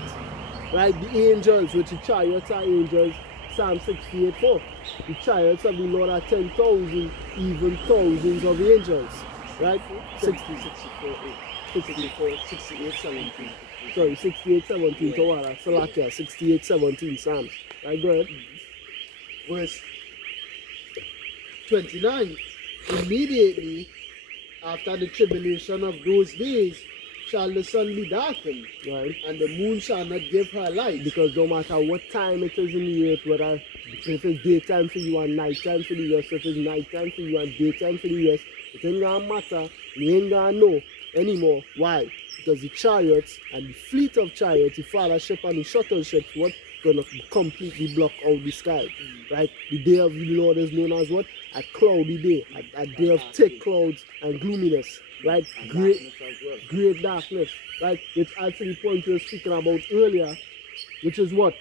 Right, the angels, which the chariots are angels, Psalm 68:4. The chariots of the Lord are 10,000, even thousands of angels. Right? 68:17. Sorry, 68:17 to what? Salakia, 68:17 Psalms. Right, go ahead. Verse 29. Immediately after the tribulation of those days, shall the sun be darkened, right, and the moon shall not give her light. Because no matter what time it is in the earth, whether if it's daytime for you and nighttime for the rest, if it's nighttime for you and daytime for the rest, it ain't gonna matter. You ain't gonna know anymore. Why? Because the chariots and the fleet of chariots, the fathership and the shuttle ships, what? Gonna completely block out the sky. Right? The day of the Lord is known as what? A cloudy day. A day of thick clouds and gloominess. Right? Great darkness. Right? Which adds to the point we were speaking about earlier, which is what?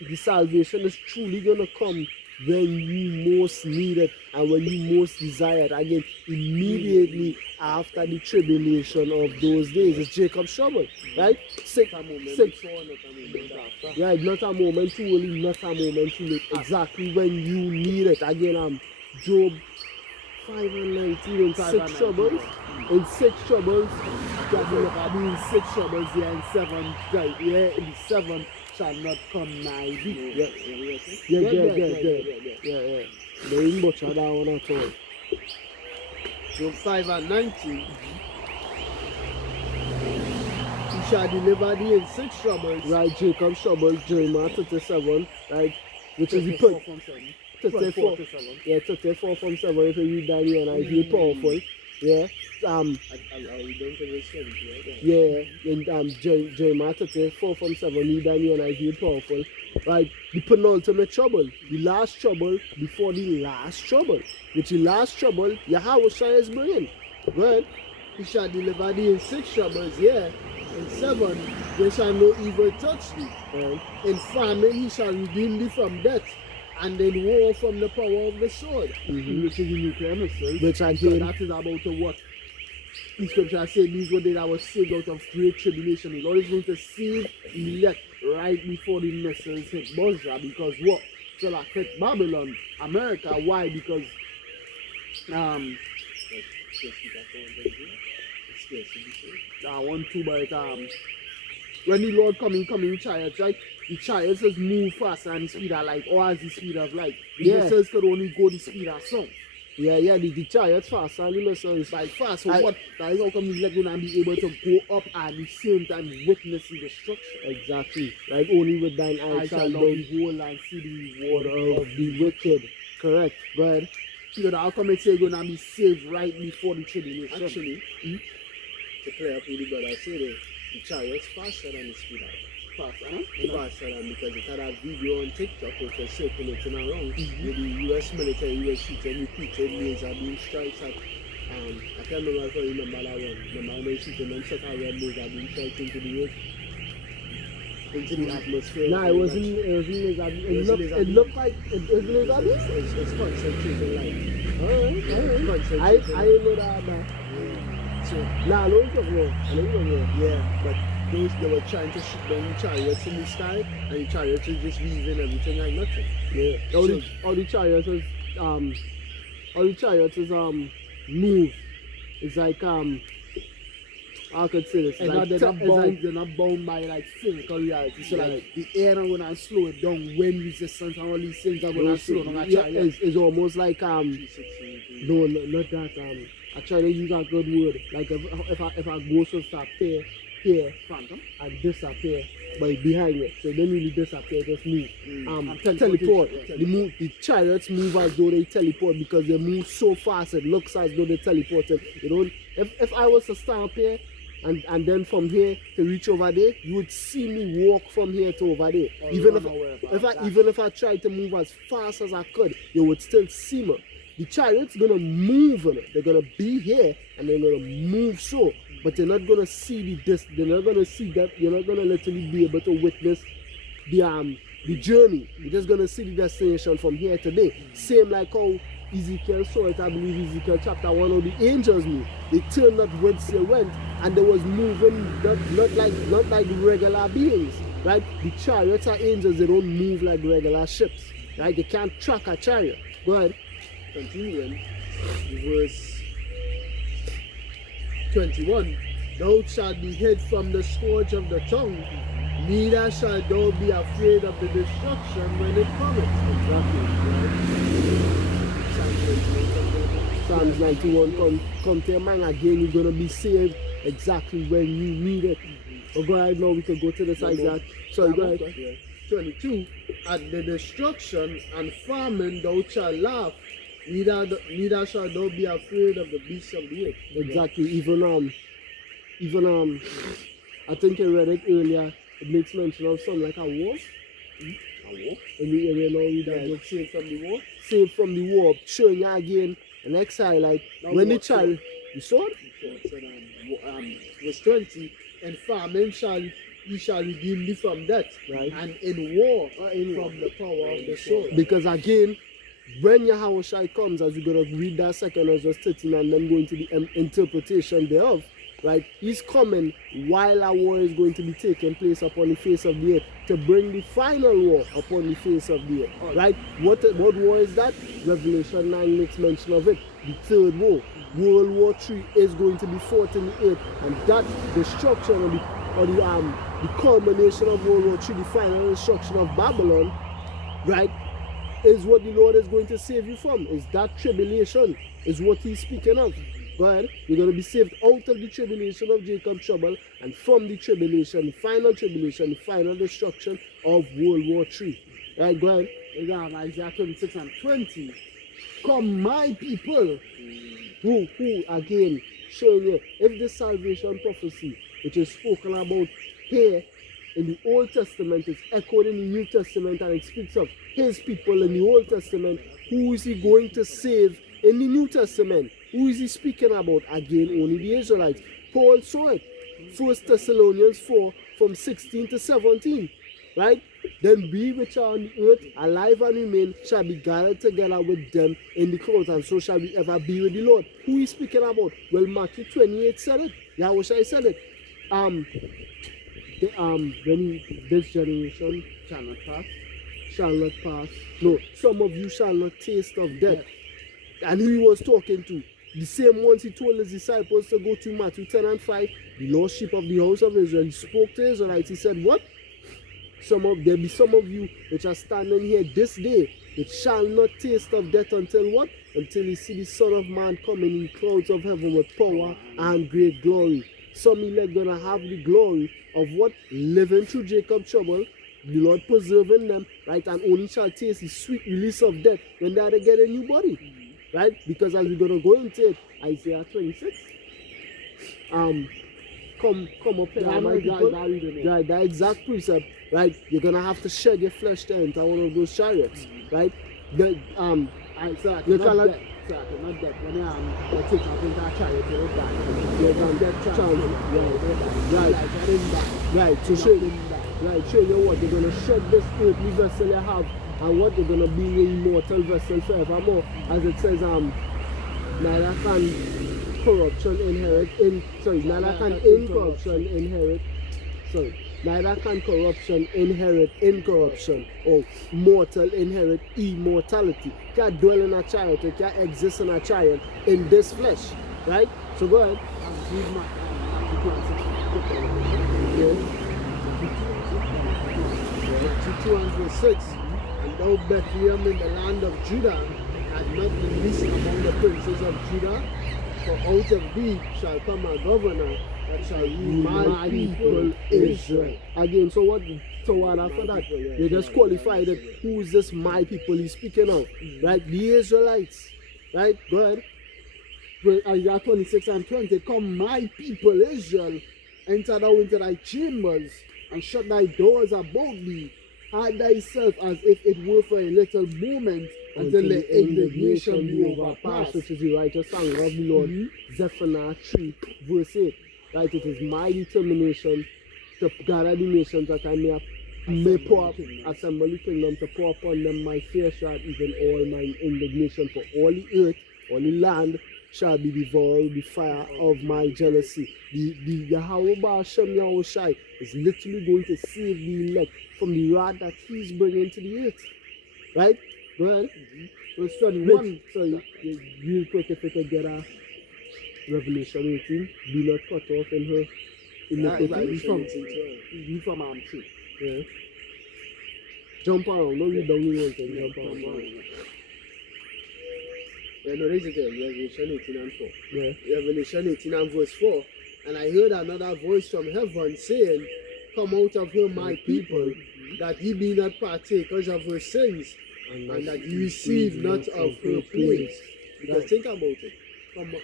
The salvation is truly gonna come when you most need it and when you most desire it. Again, immediately after the tribulation of those days. It's Jacob's trouble, right? Right, not a moment too early, not a moment too late. Exactly when you need it. Again, Job 5 and 19 in 6 troubles. In 6 troubles, in 6 troubles here in 7, right? Yeah, in the 7 shall not come nigh thee. Yeah. They ain't much of that one at all. Job 5 and 19. He shall deliver thee in 6 troubles. Right, Jacob's trouble, Jeremiah 37, right? Which is the put. 34 from 7. Yeah, 34 from 7. If you read that here, and it's powerful. Yeah. We don't think it's 70, right? Yeah, in Jeremiah 34 from 7, he and you and I feel powerful. Right, the penultimate trouble, the last trouble before the last trouble, which the last trouble Yahawashi is bringing. Well, He shall deliver thee in 6 troubles, yeah. In 7, there shall no evil touch thee. In famine, he shall redeem thee from death. And in war from the power of the sword. Which is the nuclear missiles. which again, That is about what the scripture said, these were they that were saved out of great tribulation. The Lord is going to save elect right before the missiles hit Bosra. Because what? So like hit Babylon, America. Why? Because one two but when the Lord come in chariots, right? The chariots just move faster and the speed of light, or as the speed of light. The Yeah. missiles could only go the speed of sound. yeah, the chariots fast and the missiles. Like fast. So what? That is how come the elect gonna be able to go up at the same time witnessing destruction. Exactly. Like only with thine I eyes shall shall not thou behold and see the reward of the wicked. Correct. Go ahead. You know, how come it say gonna be saved right before the tribulation? Actually, to clear up with the brother, I say the chariot's faster than the speed of light. Faster, huh? Faster than, because it had a video on TikTok which was circulating around with the US military, US shooting repeated laser beam strikes at I can't remember if I remember that one. Remember when they shooting and set a red laser beam strikes into the earth, into the atmosphere. Nah, it wasn't laser beam. It looked like it was laser beam. It's concentrated light. Alright. I didn't know that. So Nah, I know it's not wrong. I know it's not wrong. yeah, but they were trying to shoot down the chariots in the sky, and the chariots is just weaving everything like nothing. Yeah. All the chariots is move. It's like how could I say this? And Like, they're not bound by like physical reality. So like the air are gonna slow it down, wind resistance and all these things are gonna slow down a chariot. It's almost like no, not that I try to use a good word. Like if I go so start here, Phantom. and disappear by behind it. So then really disappear, just move. Teleport. Teleport. The chariots move as though they teleport because they move so fast it looks as though they teleported. You know, if I was to stand up here and then from here to reach over there, you would see me walk from here to over there. Even if I tried to move as fast as I could, you would still see me. The chariot's gonna move on it. They're gonna be here and they're gonna move so, but they're not gonna see they're not gonna see that. You're not gonna literally be able to witness the journey. You're just gonna see the destination from here to there. Same like how Ezekiel saw it, I believe Ezekiel chapter 1, how the angels moved. They turned not whence they went, and they was moving not like regular beings. Right? The chariots are angels, they don't move like regular ships. Right? They can't track a chariot. Go ahead. Continuing, verse 21. Thou shalt be hid from the scourge of the tongue, neither shalt thou be afraid of the destruction when it cometh. Exactly. Psalms 91 come to your mind again. You're gonna be saved exactly when you need it. Oh, go ahead now, we can go to the side that. Sorry, go ahead. 22. At the destruction and famine thou shalt laugh, neither shalt thou be afraid of the beasts of the earth. Exactly. Even I think you read it earlier. It makes mention of something like a wolf. A wolf? And you know read that Yeah, saved from the war. Saved from the war, showing you again an exile like Now when the what, child you saw it? Verse 20. In famine he shall redeem thee from death, Right. and in war from the power of the sword. Because again, when Yahawashi comes, as we're going to read that second verse 13 and then go into the interpretation thereof, right? He's coming while a war is going to be taking place upon the face of the earth to bring the final war upon the face of the earth, right? What war is that? Revelation 9 makes mention of it, the third war. World War III is going to be fought in the earth, and that destruction or the culmination of World War III, the final destruction of Babylon, right, is what the Lord is going to save you from. Is that tribulation, is what he's speaking of. Go ahead. You're going to be saved out of the tribulation of Jacob's trouble, and from the tribulation, the final destruction of World War III. Right, go ahead. Isaiah 26 and 20. Come, my people, Who again, showing you, if the salvation prophecy, which is spoken about here in the Old Testament, is echoed in the New Testament, and it speaks of his people in the Old Testament, who is he going to save in the New Testament? Who is he speaking about? Again, only the Israelites. Paul saw it. 1 Thessalonians 4 from 16 to 17. Right? Then we which are on the earth, alive and remain, shall be gathered together with them in the clouds, and so shall we ever be with the Lord. Who is speaking about? Well, Matthew 28 said it. Yahushua said it. When this generation shall not pass. No, some of you shall not taste of death. And who he was talking to? The same ones he told his disciples to go to, Matthew 10 and 5, the lost sheep of the house of Israel. He spoke to Israelites. He said, what? There be some of you which are standing here this day, which shall not taste of death until what? Until you see the Son of Man coming in clouds of heaven with power and great glory. Some elect gonna have the glory of what? Living through Jacob's trouble, the Lord preserving them, right? And only shall taste the sweet release of death when they are to get a new body, right? Because as we're gonna go into it, Isaiah 26. Come up here, that exact precept, right? You're gonna have to shed your flesh to enter one of those chariots, right? You cannot. Not that when they take up into a chariot, they look back. You're gonna get chance. Right. So show you what they're gonna shed this earthly vessel you have, and what they're gonna be an immortal vessel forevermore, as it says, neither can corruption inherit neither can corruption inherit incorruption, or mortal inherit immortality. You can't dwell in a chariot, you can't exist in a chariot in this flesh, right? So go ahead. Matthew 2 and verse 6. And thou Bethlehem in the land of Judah, art not the least among the princes of Judah, for out of thee shall come a governor that shall rule my people Israel. Again, so what after that? They just qualified it. Who is this my people he's speaking of? Right? The Israelites. Right? Go ahead. Isaiah 26 and 20. Come, my people Israel, enter thou into thy chambers, and shut thy doors about thee. Hide thyself as if it were for a little moment, until the indignation be overpassed. Which is the righteous anger of the Lord. Zephaniah 3 verse 8. Right, it is my determination to gather the nations that I may pour up, assemble the kingdom, to pour upon them my fierce wrath, even all my indignation. For all the earth, all the land shall be devoured with the fire of my jealousy. The YAHAWASHI is literally going to save the elect from the wrath that he's bringing to the earth. Right? Go ahead. Verse 21. Sorry, real quick, if you could get a Revelation 18, be not cut off in her iniquity. From 3. Yeah. Jump around, don't read down the whole thing, jump around. Yeah, no, this is it. Revelation 18 and 4. Yeah. Revelation 18 and verse 4. And I heard another voice from heaven saying, Come out of her, my people, that ye be not partakers of her sins, and that ye receive not of her plagues. Because think about it. Come,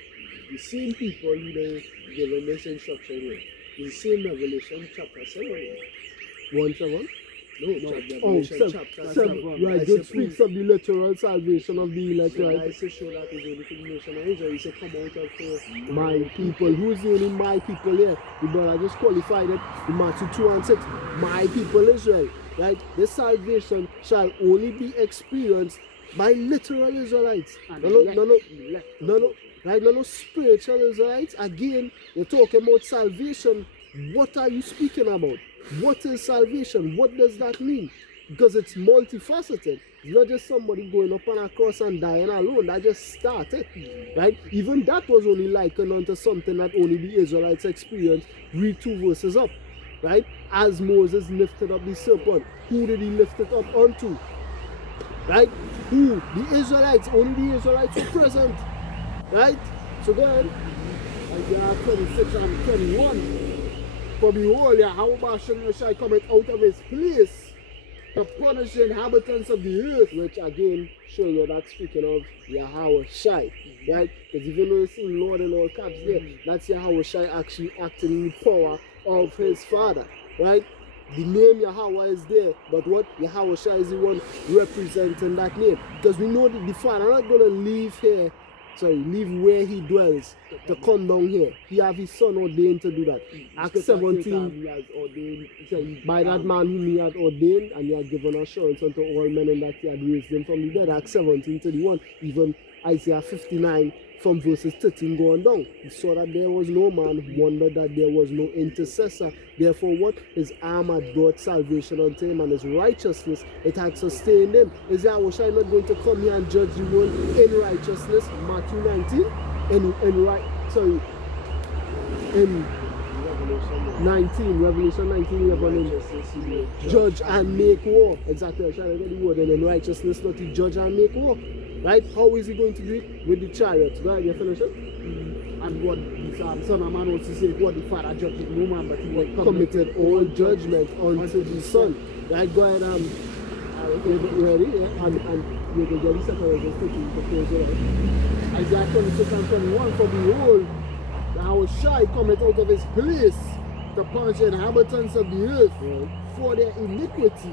the same people who they given this instruction here. The same Revelation chapter 7. 1:7? No, Revelation chapter 7. Right, it speaks of the literal salvation of the elect, right? I say show that is only for the nation of Israel. He said, come out of her. My people. Who is the only my people here? The brother just qualified it in Matthew 2 and 6. My people Israel. Right? This salvation shall only be experienced by literal Israelites. No, right? No, spiritual Israelites. Again, you're talking about salvation. What are you speaking about? What is salvation? What does that mean? Because it's multifaceted. It's not just somebody going up on a cross and dying alone. That just started, right? Even that was only likened unto something that only the Israelites experienced. Read 2 verses up, right? As Moses lifted up the serpent, who did he lift it up unto? Right? Who? The Israelites. Only the Israelites were present, right? So go ahead. Isaiah 26 and 21. For behold, YAHAWASHI shall come out of his place, to punish the inhabitants of the earth. Which again show you that speaking of YAHAWASHI, right? Because even though you see Lord in all caps there, that's YAHAWASHI actually acting in the power of his Father, right? The name Yahweh is there, but what? YAHAWASHI is the one representing that name. Because we know that the Father not going to leave here, leave where he dwells to come down here. He have his Son ordained to do that. Acts 17, by that man whom he had ordained, and he had given assurance unto all men, and that he had raised them from the dead. Acts 17:31, even Isaiah 59 from verses 13 going down. He saw that there was no man, wondered that there was no intercessor. Therefore what? His arm had brought salvation unto him, and his righteousness, it had sustained him. Is YAHAWASHI not going to come here and judge the world in righteousness? Matthew 19, in Revelation 19, 11, judge and make war. Exactly, I'm trying to get the word. And in righteousness, not to judge and make war. Right? How is he going to do it? With the chariots. Go ahead, you finish it? And what the Son of Man also said, what the Father judged no man, but he was committed all judgment unto the Son. Right? Go ahead, you ready? Yeah? And you can get the second verse 13 to close it out. Isaiah 26 and 21, for behold, YAHAWASHI cometh out of his place to punish the inhabitants of the earth for their iniquity.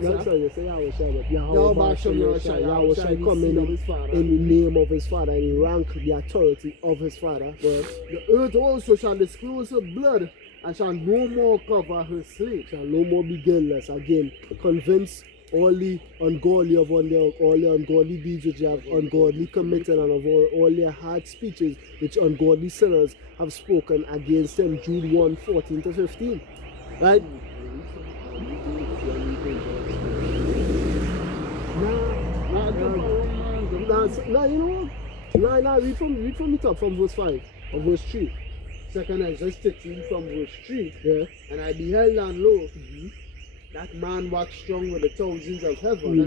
That's how you say YAHAWASHI, but YAHAWASHI coming in the name of his Father, and he rank the authority of his Father. The earth also shall disclose her blood, and shall no more cover her slaves. Shall no more be guiltless. Again, convince all the ungodly of all the ungodly deeds which they have ungodly committed, and of all their hard speeches which ungodly sinners have spoken against them. Jude 1, 14 to 15. Right? Read from the top, from verse 5 or verse 3. Second Isaiah 16 from verse 3. Yeah. And I beheld, and lo, that man waxed strong with the thousands of heaven,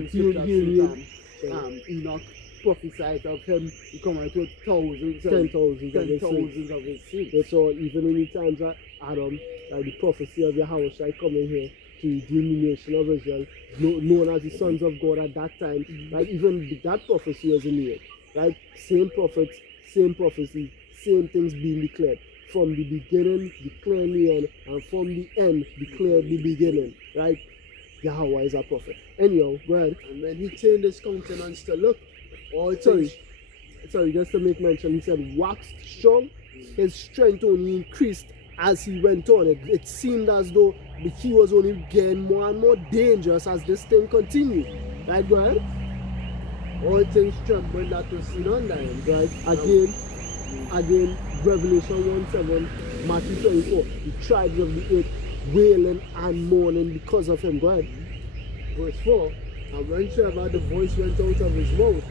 and Enoch prophesied of him becoming to thousands, 10,000s of his seed. So even in the times of Adam, the prophecy of YAHAWASHI coming here to redeem the nation of Israel, known as the sons of God at that time, right? Even that prophecy was in the air, right? Same prophets, same prophecy, same things being declared. From the beginning, declared the end, and from the end, declared the beginning, right? Yahweh is a prophet. Anyhow, go ahead. And when he changed his countenance to look, all sorry, just to make mention, he said, waxed strong, his strength only increased as he went on. It seemed as though he was only getting more and more dangerous as this thing continued. Right, go ahead. All things trembled that was seen under him. Right, again, Revelation 1:7, Matthew 24, the tribes of the earth wailing and mourning because of him. Go ahead. Verse 4, and whensoever the voice went out of his mouth,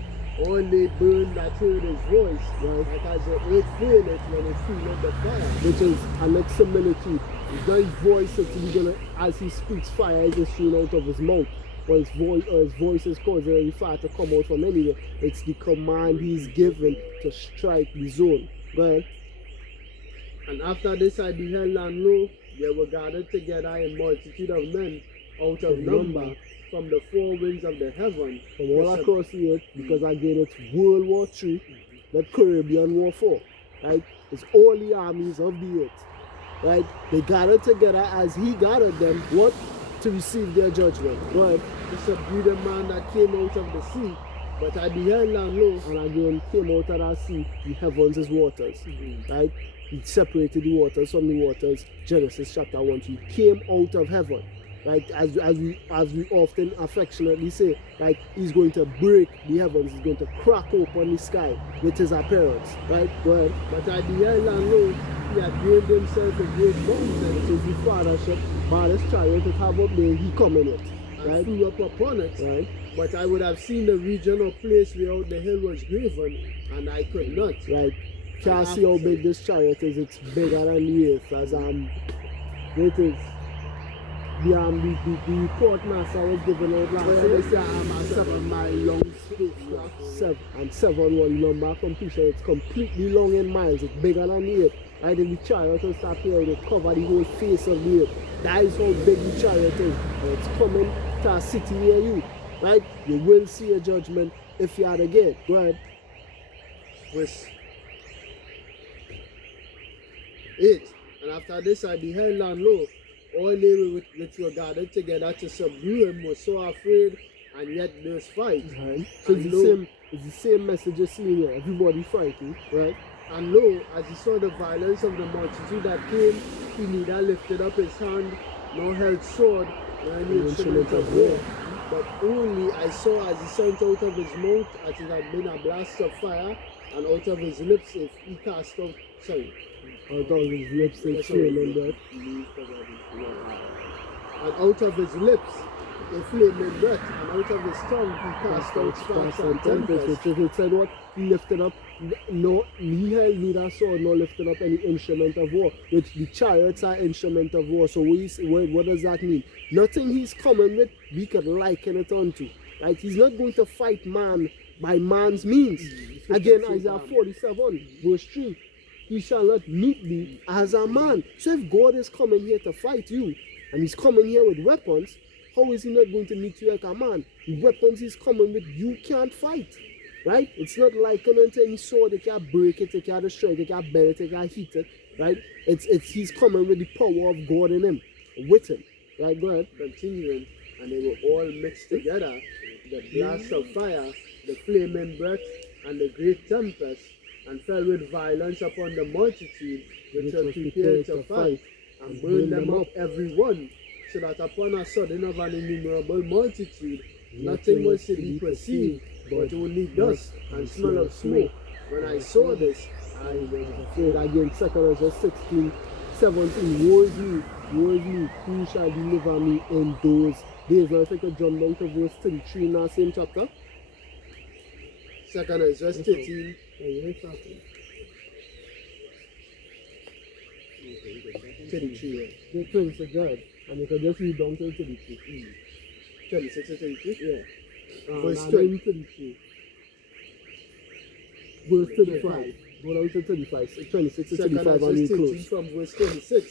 all they burned that heard his voice, like as the earth faileth when it feeleth the fire. Which is an next similitude. His voice is as he speaks, fire is issuing out of his mouth. Or his voice is causing any fire to come out from anywhere. It's the command he's given to strike the zone. Go ahead. And after this I beheld, and lo, they were gathered together in multitude of men out of number from the four winds of the heaven. From all across the earth, because again it's World War III, not Caribbean War 4. Right? It's all the armies of the earth. Right? They gathered together as he gathered them. What? To receive their judgment. Go ahead. To subdue the man that came out of the sea. But I beheld, and lo, and again came out of that sea, the heavens is waters. Right? He separated the waters from the waters. Genesis chapter 1. He came out of heaven. Right? As we often affectionately say, right? He's going to break the heavens. He's going to crack open the sky with his appearance. Right? Go ahead. But I beheld, and lo, he had gave himself a great mountain. It is the fathership by this chariot that have up there, he coming it. Right? Flew up upon it. Right? But I would have seen the region or place where the hill was graven, and I could not. Right. Can't see how big this chariot is. It's bigger than the earth. As it is. the report NASA was given out last Where year. they say a 7-mile long spacecraft. And 7 number completion. It's completely long in miles. It's bigger than the Earth. Right? If the chariot will start here, it will cover the whole face of the Earth. That is how big the chariot is. And it's coming to a city near you. Right? You will see a judgment if you are the gate. Go ahead. Verse 8. And after this I beheld and lo, all they which were gathered together to subdue him were so afraid, and yet there's fight. Right. So it's the same message you're seeing here. Everybody fighting, right? And lo, as he saw the violence of the multitude that came, he neither lifted up his hand, nor held sword, nor any instrument of war. But only I saw as he sent out of his mouth, as it had been a blast of fire, and out of his lips if he cast out, Out of his lips they trail on that. And out of his lips a flaming breath, and out of his tongue he cast out sparks and tempest. Which it said what? He lifted up, no, he held neither sword nor lifted up any instrument of war. Which the chariots are instrument of war. So what does that mean? Nothing he's coming with, we could liken it onto. Right? He's not going to fight man by man's means. Again, Isaiah 47, verse 3. He shall not meet thee as a man. So if God is coming here to fight you, and he's coming here with weapons, how is he not going to meet you like a man? The weapons he's coming with, you can't fight. Right? It's not like any sword, they can't break it, they can't destroy it, they can't bend it, they can't heat it. Right? He's coming with the power of God in him, with him. Right, go ahead. Continuing, and they were all mixed together, the blast of fire, the flaming breath, and the great tempest, and fell with violence upon the multitude which were prepared to fight, and burned them up every one, so that upon a sudden of an innumerable multitude nothing was to be perceived, but only dust and smell of smoke. When I saw this, I was afraid. Again, 2 Corinthians 16, 17, woe is me, who shall deliver me in those days? Now if I could jump down to verse 33 in that same chapter. 2 Corinthians 13. 33. The 26, go ahead. And you can just read down to 33. 26 and 33? Yeah. Verse 33. Verse 35. Go down to 35. 26 to 35 and we close. From verse 26.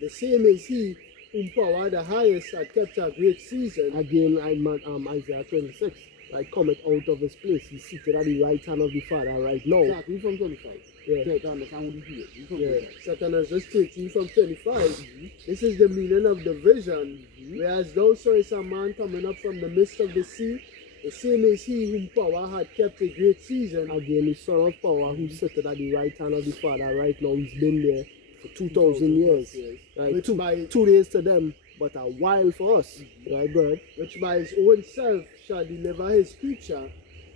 The same is he whom power the highest had kept a great season. Again, Isaiah 26. Like cometh out of his place. He's seated at the right hand of the Father right now. Exactly, from 25. Yeah. To understand what he Yeah. 2 Corinthians 13 from 25. This is the meaning of the vision. Whereas thou sawest a man coming up from the midst of the sea, the same is he whom power had kept a great season. Again, the Son of Power who sitteth at the right hand of the Father right now. He's been there for 2,000 years. Right? Two days to them, but a while for us. Right, go ahead. Which by his own self shall deliver his creature,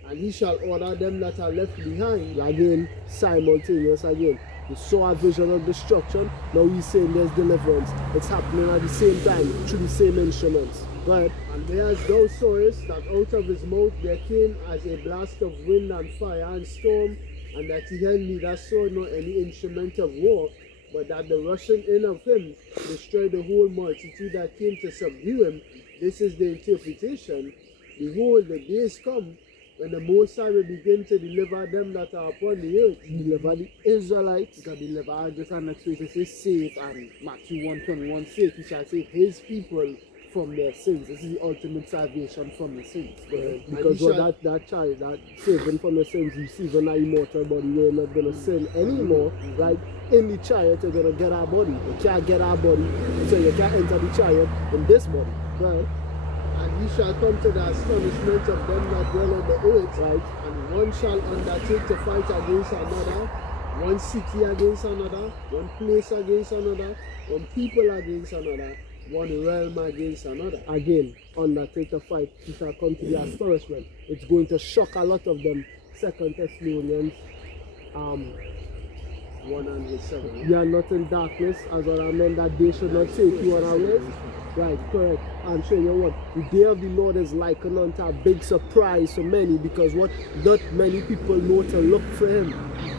and he shall order them that are left behind. Again, simultaneous again. You saw a vision of destruction, now he's saying there's deliverance. It's happening at the same time, through the same instruments. Go ahead. And whereas thou sawest that out of his mouth there came as a blast of wind and fire and storm, and that he held neither sword nor any instrument of war, but that the rushing in of him destroyed the whole multitude that came to subdue him. This is the interpretation. Behold, the days come when the Most High will begin to deliver them that are upon the earth. Deliver the Israelites. He shall deliver, just our next place it says save, and Matthew 1:21 says he shall save his people from their sins. This is the ultimate salvation from the sins. Because that child, that saving from the sins, receiving an immortal body, we're not going to sin anymore, right? In the chariot, you're going to get our body. You can't get our body, so you can't enter the chariot in this body, right? And he shall come to the astonishment of them that dwell on the earth, right? And one shall undertake to fight against another, one city against another, one place against another, one people against another, one realm against another. Again, undertake to fight, he shall come to the astonishment. It's going to shock a lot of them. 2 Thessalonians 1:7. You are not in darkness, as other men that they should not take you unawares. Right, correct. I'm showing you what the day of the Lord is likened unto a big surprise for many, because what not many people know to look for him.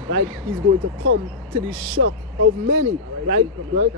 Right, he's going to come to the shock of many. Right, right.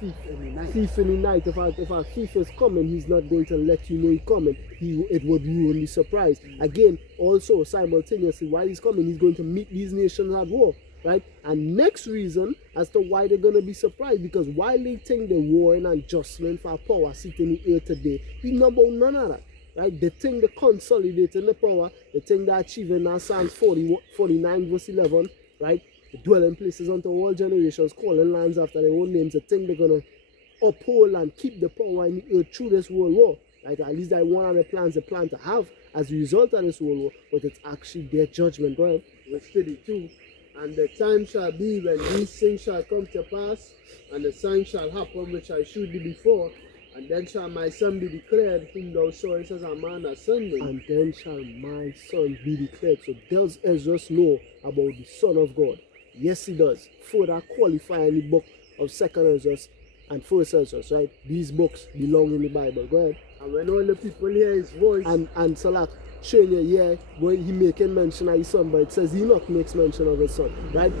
thief in the night. Thief in the night. If a thief is coming, he's not going to let you know he's coming. It would ruin the surprise. Again, also simultaneously, while he's coming, he's going to meet these nations at war. Right? And next reason as to why they're going to be surprised, because while they think the war and adjustment for power sitting in the air today, he know about none of that. Right? They think they're consolidating the power, they think they're achieving that Psalms 49 verse 11, right? The dwelling places unto all generations, calling lands after their own names. They think they're going to uphold and keep the power in the earth through this world war. Right? At least that's one of the plans they plan to have as a result of this world war, but it's actually their judgment. Go ahead. Verse 32. And the time shall be when these things shall come to pass, and the sign shall happen which I shewed thee before, and then shall my son be declared, whom thou sawest as a man ascending. And then shall my son be declared. So does Ezra know about the Son of God? Yes, he does. Further qualifying the book of 2nd Ezra and 1st Ezra, right? These books belong in the Bible. Go ahead. And when all the people hear his voice, and Salah showing you, yeah, where he making mention of his son, but it says Enoch makes mention of his son, right?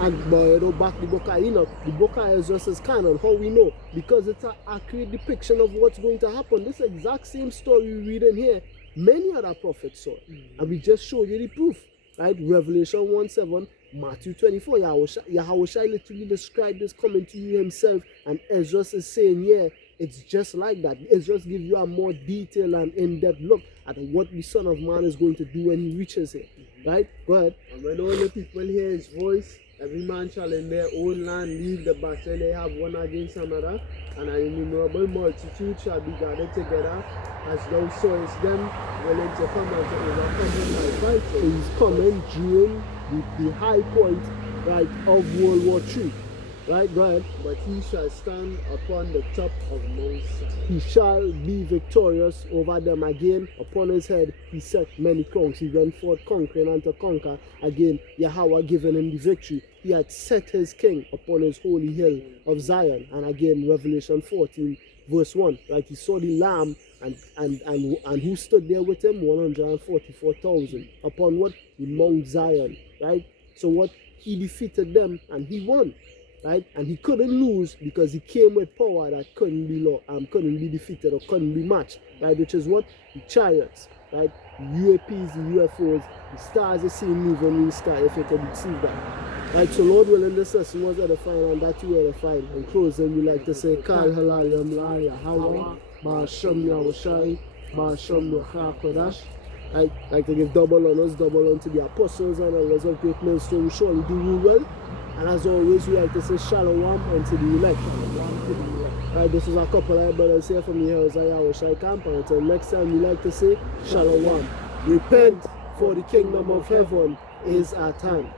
And but you know, back the book of Enoch, the book of Ezra is canon. How we know? Because it's an accurate depiction of what's going to happen. This exact same story we read in here, many other prophets saw, and we just showed you the proof, right? Revelation 1:7, Matthew 24, Yahawashi literally described this coming to you himself, and Ezra is saying, yeah, it's just like that. Ezra gives you a more detailed and in-depth look at what the Son of Man is going to do when he reaches here. Right? Go ahead. And when all the people hear his voice, every man shall in their own land leave the battle they have one against another, and an innumerable multitude shall be gathered together, as thou sawest them willing to come and to overcome him by fighting. He's coming during the high point, right, of World War III. Right, go ahead. But he shall stand upon the top of Mount Zion. He shall be victorious over them again. Upon his head he set many crowns. He went forth conquering and to conquer. Again, Yahweh given him the victory. He had set his king upon his holy hill of Zion. And again, Revelation 14 verse 1. Right, he saw the Lamb and who stood there with him? 144,000. Upon what? The Mount Zion. Right? So what? He defeated them and he won. Right, and he couldn't lose because he came with power that couldn't be defeated or couldn't be matched. Right, which is what? The chariots, right, the UAPs, the UFOs, the stars you see moving in the sky. If you could see that, right. So Lord willing, this lesson was edifying, and that you were edifying. In closing, we like to say, Kal Halal Yamla Yahawa, Ba'asham Yahawashi, Ba'asham Yahakodash. I like to give double honors, double unto the apostles and others of great men, so we surely do rule well. And as always, we like to say shalom unto the elect. Right, this is a couple of brothers here from the Heralds of YAHAWASHI camp. And until next time, we like to say shalom. Repent, for the kingdom of heaven is at hand.